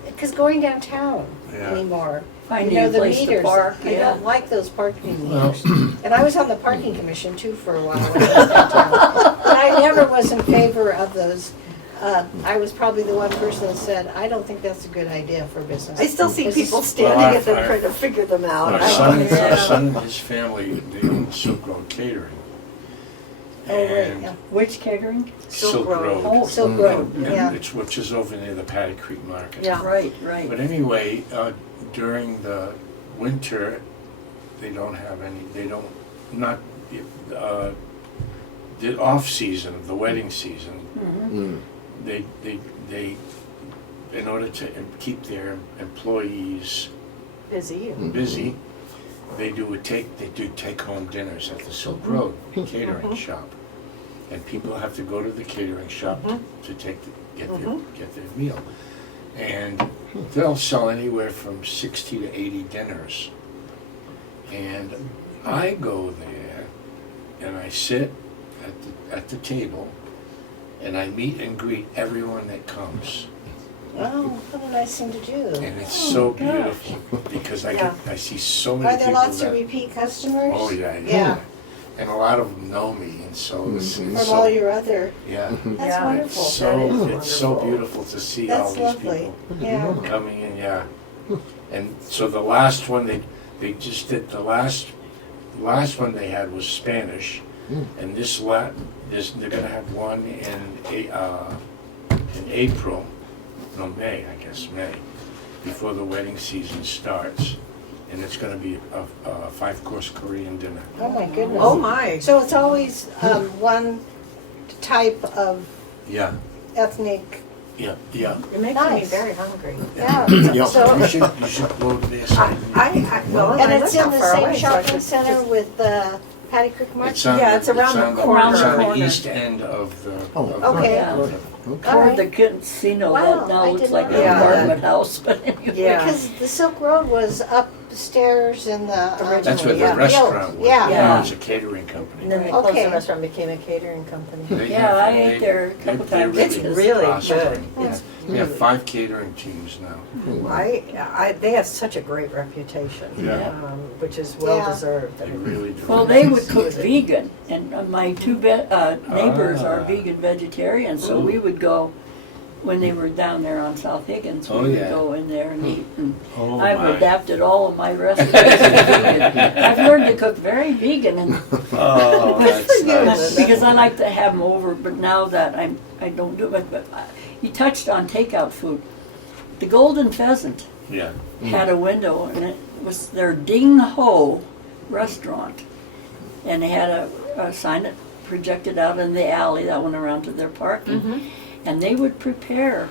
Because going downtown Yeah. anymore. Finding a The place to meters, park, I yeah. don't like those parking meters. And I was on the parking commission too for a while when I was downtown. And I never was in favor of those. I was probably the one person that said, I don't think that's a good idea for business. I still see This people is- standing at them Well, trying to figure them out. Our I son, don't know. our son and his family, they own Silk Road Catering. Oh, right, And yeah. Which catering? Silk Road. Oh, Silk Road, And yeah. which is over near the Paddy Creek Market. Yeah. Right, right. But anyway, during the winter, they don't have any, the off season, the wedding season, Mhm. they, in order to keep their employees Busy. busy, they do take-home dinners at the Silk Road catering shop. And people have to go to the catering shop to get their meal. And they'll sell anywhere from 60 to 80 dinners. And I go there and I sit at the table and I meet and greet everyone that comes. Oh, what a nice thing to do. And it's so beautiful because I see so many Are people there lots of that- repeat customers? Oh, yeah. Yeah, And a lot of them know me, and so it's from so, all your other, yeah. that's Yeah. wonderful. It's so wonderful. beautiful to see all That's these lovely, people yeah. coming in, yeah. And so the last one they just did, the last one they had was Spanish, and they're gonna have one in April, no, May, I guess, May, before the wedding season starts. And it's gonna be a 5-course Korean dinner. Oh, my goodness. Oh, my. So it's always one type of Yeah, ethnic, yeah. You're making me Nice. very hungry. yeah. Yeah. So, You should go to this. Well, and I it's live in not the far same away, so I shopping could center just- with the Paddy Creek Market? It's on, Yeah, it's around the corner. It's on the Corner. east end of the. Oh, of okay. Yeah. Okay. All Or right. the casino Wow, that now I looks did like not an know that. apartment house, but anyway. Yeah. Because the Silk Road was upstairs in the. That's where the Yeah. restaurant was. Yeah. Now it's a catering company. And then they closed Okay. the restaurant, became a catering company. They Yeah, have- I they- ate there a couple they're times. It's really prospering. good. It's We have really- 5 catering teams now. they have such a great reputation, Yeah. which is well Yeah. deserved. They really do. Well, they would cook vegan, and my two neighbors are Ah. vegan vegetarians, so we would go when they were down there on South Higgins, we Oh, would yeah. go in there and eat. And Oh, I've my. adapted all of my recipes to vegan. I've learned to cook very vegan, and Oh, that's nice. because I like to have them over. But now that I don't do it. But you touched on takeout food. The Golden Pheasant Yeah. had a window, and it was their Ding Ho restaurant, and they had a sign that projected out in the alley that went around to their parking, and they would prepare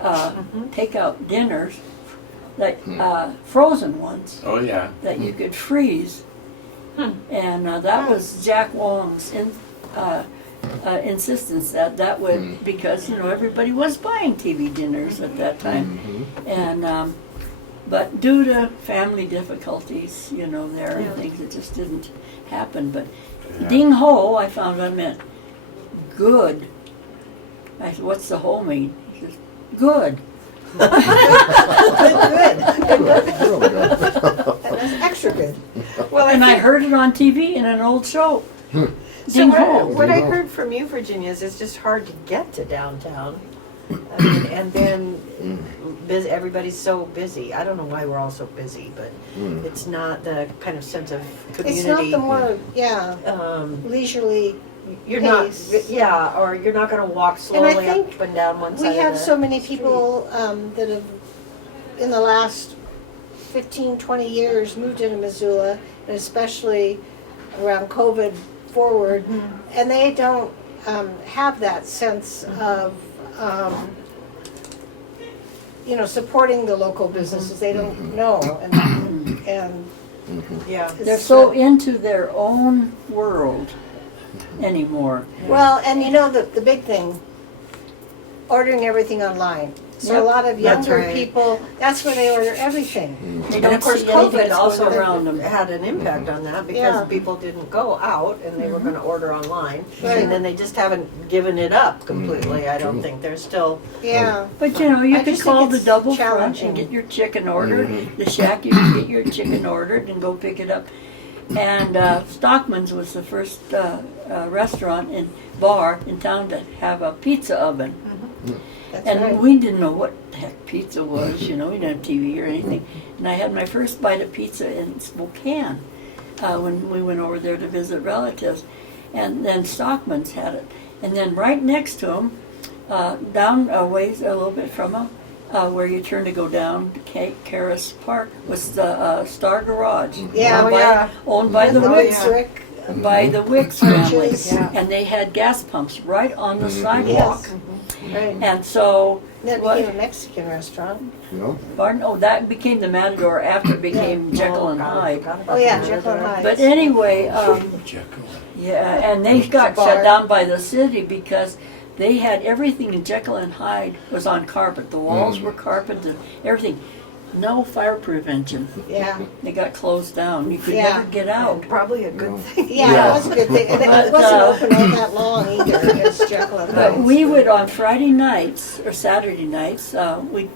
takeout dinners, like frozen ones Oh, yeah. that you could freeze, and that was Jack Wong's insistence that would, because everybody was buying TV dinners at that time, and but due to family difficulties, there and things, it just didn't happen. But Yeah. Ding Ho, I found out meant good. I said, "What's the ho mean?" He says, "Good." Really good. That's extra good. Well, And I think- heard it on TV in an old show. So Ding what, Ho. what I heard from you, Virginia, is it's just hard to get to downtown. I mean, and then everybody's so busy. I don't know why we're all so busy, but it's not the kind of sense of community. It's not the more, leisurely. You're pace. not, yeah, or you're not going to walk And I slowly think up and down one side We of have the so many street. people that have, in the last 15, 20 years, moved into Missoula, and especially around COVID forward, and they don't have that sense of, supporting the local businesses. They don't know, and Yeah. They're it's, so into their own world anymore. well, and the big thing, ordering everything online. So a Yep. lot of That's younger right. people, that's where they order everything. They And don't of course, see anything COVID else also around them. had an impact on that because Yeah. people didn't go out and they were going to order online. Right. And then they just haven't given it up completely. I don't think they're still. Yeah. But you I could just call think the it's double front challenging. and get your chicken ordered. The Shack, you can get your chicken ordered and go pick it up. And Stockman's was the first restaurant and bar in town to have a pizza oven. That's And right. we didn't know what the heck pizza was, we didn't have TV or anything. And I had my first bite of pizza in Spokane when we went over there to visit relatives. And then Stockman's had it. And then right next to them, down a ways a little bit from them, where you turn to go down Caris Park, was the Star Garage. Yeah, owned oh, by, yeah. owned by the And Wicks. Wick. By the Wicks family. Churches. Yeah. And they had gas pumps right on the sidewalk. Yes. Right. And so, That what- became a Mexican restaurant. Pardon? Oh, that became the Matador after it became Jekyll and God, I Hyde. forgot about Oh, yeah, that. Jekyll and Hyde. But anyway, Jekyll. yeah, and they got bar. shut down by the city because they had everything in Jekyll and Hyde was on carpet. The walls were carpeted, everything. No fire prevention. Yeah. They got closed down. You could Yeah. never get out. Probably a good thing. Yeah, that was a good thing. And But, it wasn't open all that long either as Jekyll and But Hyde. we would on Friday nights or Saturday nights, we'd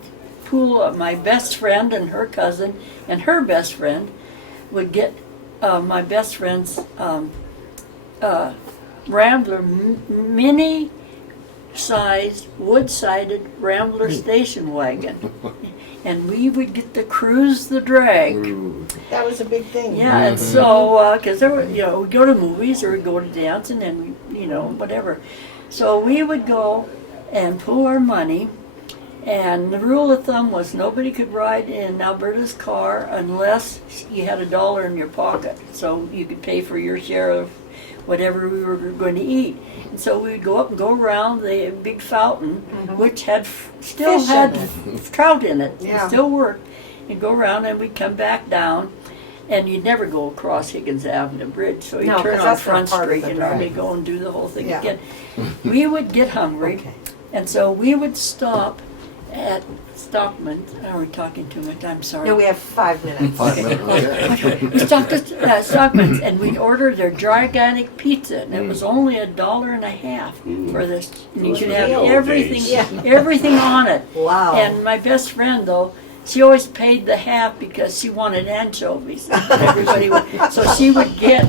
pool up. My best friend and her cousin and her best friend would get my best friend's Rambler mini-sized wood-sided Rambler station wagon, and we would get to cruise the drag. That was a big thing. Yeah, and so, because there were, we'd go to movies or we'd go to dancing and, whatever. So we would go and pool our money, and the rule of thumb was nobody could ride in Alberta's car unless you had $1 in your pocket, so you could pay for your share of whatever we were going to eat. And so we would go up and go around the big fountain, which had still Fish had in trout in it. Yeah. It still worked. And go around and we'd come back down, and you'd never go across Higgins Avenue Bridge, so you No, turn 'cause on that's not Front part of Street, the and drive. they go and do the whole thing Yeah. again. We would get hungry, Okay. and so we would stop at Stockman. Are we talking too much? I'm sorry. No, we have 5 minutes. 5 minutes. Okay. We stopped at Stockman's and we'd order their gigantic pizza, and it was only $1.50 for this. And you could have Real everything, days. everything on it. Wow. And my best friend, though, she always paid the half because she wanted anchovies. Everybody would, so she would get.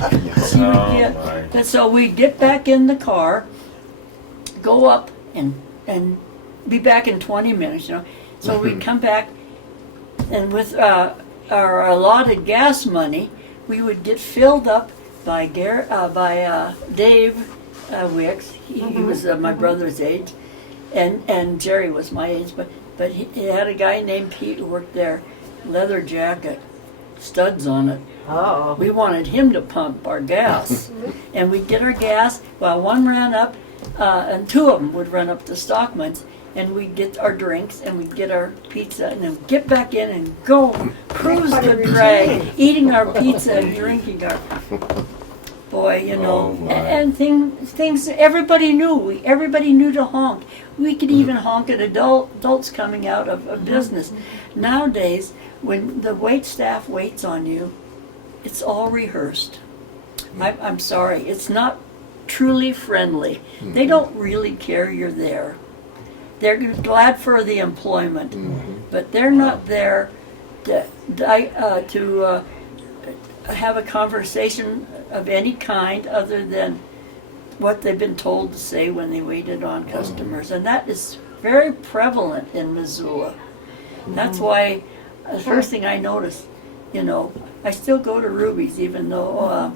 my. And so we'd get back in the car, go up and be back in 20 minutes, you know. So we'd come back, and with our allotted gas money, we would get filled up by Dave Wicks. He was my brother's age, and Jerry was my age, but he had a guy named Pete who worked there, leather jacket, studs on it. Oh. We wanted him to pump our gas, and we'd get our gas while one ran up, and two of them would run up to Stockman's, and we'd get our drinks and we'd get our pizza, and then get back in and go cruise the drag, eating our pizza and drinking our. Boy, you know, Oh, my. and things everybody knew. Everybody knew to honk. We could even honk at adults coming out of a business. Nowadays, when the wait staff waits on you, it's all rehearsed. I'm sorry, it's not truly friendly. They don't really care you're there. They're glad for the employment, but they're not there to have a conversation of any kind other than what they've been told to say when they waited on customers. And that is very prevalent in Missoula. That's why the first thing I noticed, you know, I still go to Ruby's even though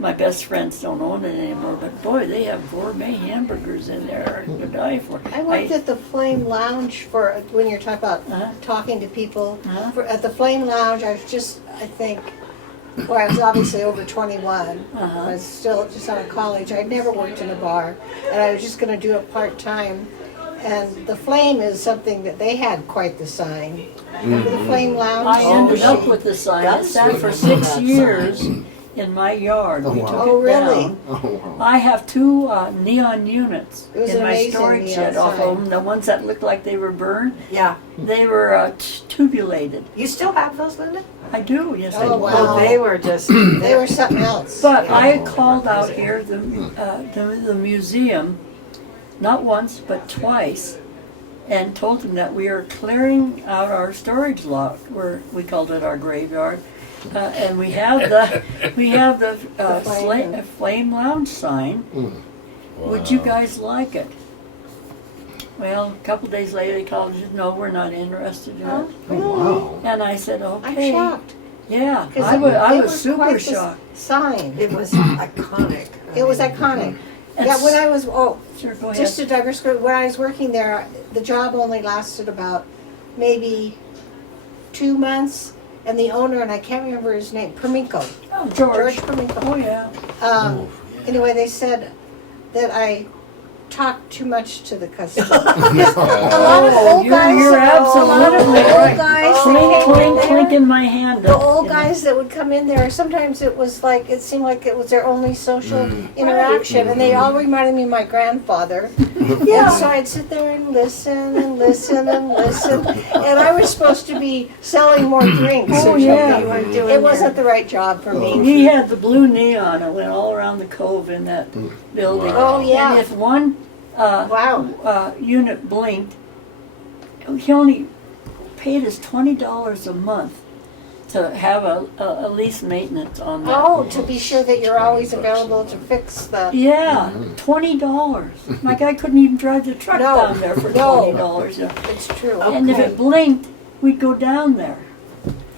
my best friends don't own it anymore, but boy, they have gourmet hamburgers in there to die for. I worked at the Flame Lounge for, when you're talking about Uh-huh. talking to people, Uh-huh. at the Flame Lounge, I think, well, I was obviously over 21. Uh-huh. I was still just out of college. I'd never worked in a bar, and I was just going to do it part-time. And the Flame is something that they had quite the sign. Remember the Flame Lounge? I ended up with the sign. It That's sat for sweet. 6 years in my yard. We took Oh, it really? down. Oh, wow. I have two neon units It was in my amazing, storage the shed off of outside. them. The ones that looked like they were burned, Yeah. they were tubulated. You still have those, Linda? I do, yes I Oh, do. wow. Oh, they were just. They were something else. But I called out here the museum, not once but twice, and told them that we are clearing out our storage lot, where we called it our graveyard, and we have the flame. flame lounge sign. Would you guys like it? Well, a couple days later, they called and said, "No, we're not interested in it." Wow. And I said, I'm "Okay." shocked. Yeah, 'Cause I it was super quite the shocked. Sign. It was iconic. It was iconic. Yeah, It's- when I was, Sure, go ahead. just to digress, when I was working there, the job only lasted about maybe 2 months, and the owner, and I can't remember his name, Perminko, Oh, George George. Perminko. Oh, yeah. Anyway, they said that I talked too much to the customer. A lot of Oh, old you're- guys, you're a lot of absolutely old right. guys that Clink, came in clink, there. clinking my hand The up, old you know. guys that would come in there, sometimes it was like, it seemed like it was their only social interaction, and they all reminded me of my grandfather. And so I'd sit there and listen and listen and listen, and I was supposed to be selling more drinks Oh, or yeah. something. You weren't doing It wasn't the right job for me. We had the blue neon that went all around the cove in that building. Oh, yeah. And if one Wow. unit blinked, he only paid us $20 a month to have a lease maintenance on that. Oh, to be sure that you're always available to fix the, Yeah, $20. My guy couldn't even drive the truck No, down there for no. $20. You know. it's true. And if it blinked, we'd go down there.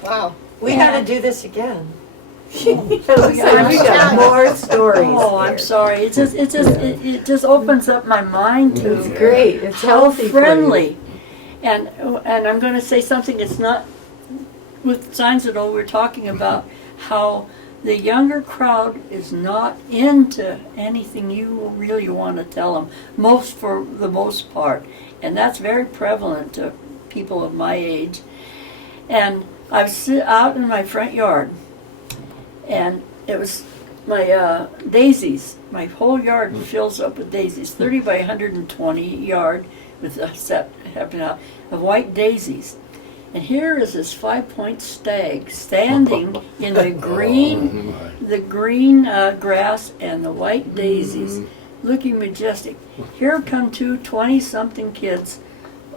Wow. We had to do this again. Yeah. We got more stories. Oh, I'm sorry. It just opens up my mind to It's great. It's how healthy for you. friendly. And I'm going to say something that's not with signs at all. We're talking about how the younger crowd is not into anything you really want to tell them, for the most part. And that's very prevalent to people of my age. And I was out in my front yard, and it was my daisies. My whole yard fills up with daisies, 30 by 120 yard with a set of white daisies. And here is this 5-point stag standing in the green, grass and the white daisies, looking majestic. Here come two 20-something kids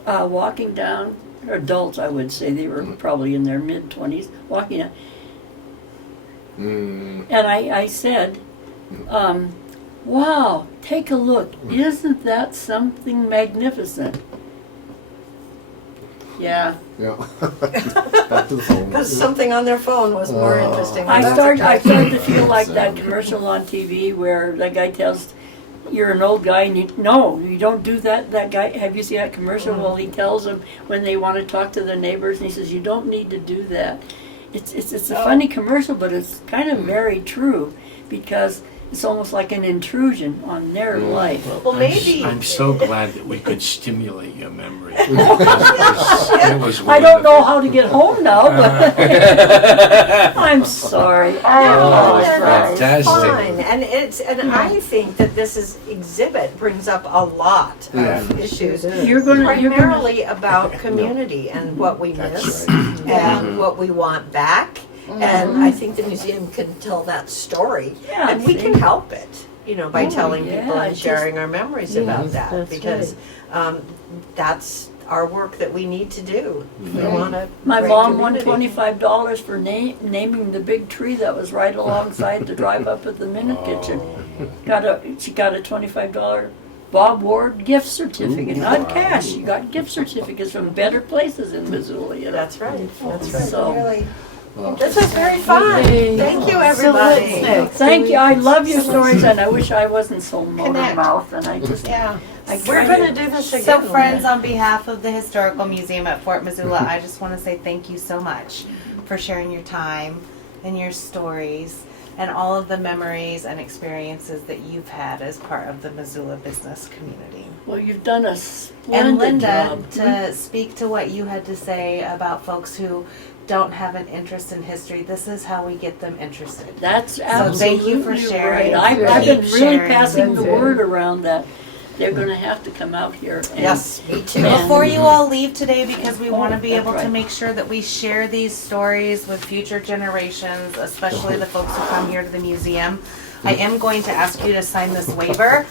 walking down, or adults I would say, they were probably in their mid-20s, walking down. And I said, wow, take a look. Isn't that something magnificent? Yeah. Yeah. Back to the phone. Because something on their phone was more interesting. than I started advertising. to feel like that commercial on TV where the guy tells, you're an old guy and you don't do that. That guy, have you seen that commercial? Well, he tells them when they want to talk to their neighbors and he says, you don't need to do that. It's a funny commercial, but it's kind of very true because it's almost like an intrusion on their life. Well, maybe. I'm so glad that we could stimulate your memory. It was I don't know how to get home now, but I'm sorry. No, Oh, that's fantastic. fine. And I think that this exhibit brings up a lot of issues. You're gonna Primarily about community and what we miss and what we want back. And I think the museum can tell that story. Yeah, And we can help it, by telling yeah, people and it's sharing our memories about that. that's Because that's our work that we need to do. We want to. My mom won $25 for naming the big tree that was right alongside the drive up at the Minute Kitchen. She got a $25 Bob Ward gift certificate, not cash. She got gift certificates from better places in Missoula. That's right. That's right. So Really. This was very fun. Thank you, everybody. thank you. I love your stories, and I wish I wasn't so motor mouth. And I just Yeah. We're going to do this again. So friends, on behalf of the Historical Museum at Fort Missoula, I just want to say thank you so much for sharing your time and your stories and all of the memories and experiences that you've had as part of the Missoula business community. Well, you've done a And splendid Linda, job. to speak to what you had to say about folks who don't have an interest in history, this is how we get them interested. That's So absolutely thank you for sharing. right. I've been Keep really sharing. passing the That's it. word around that they're going to have to come out here. And Yes, me too. And- Before you all leave today, because we want to be that's able to right. make sure that we share these stories with future generations, especially the folks who come here to the museum, I am going to ask you to sign this waiver.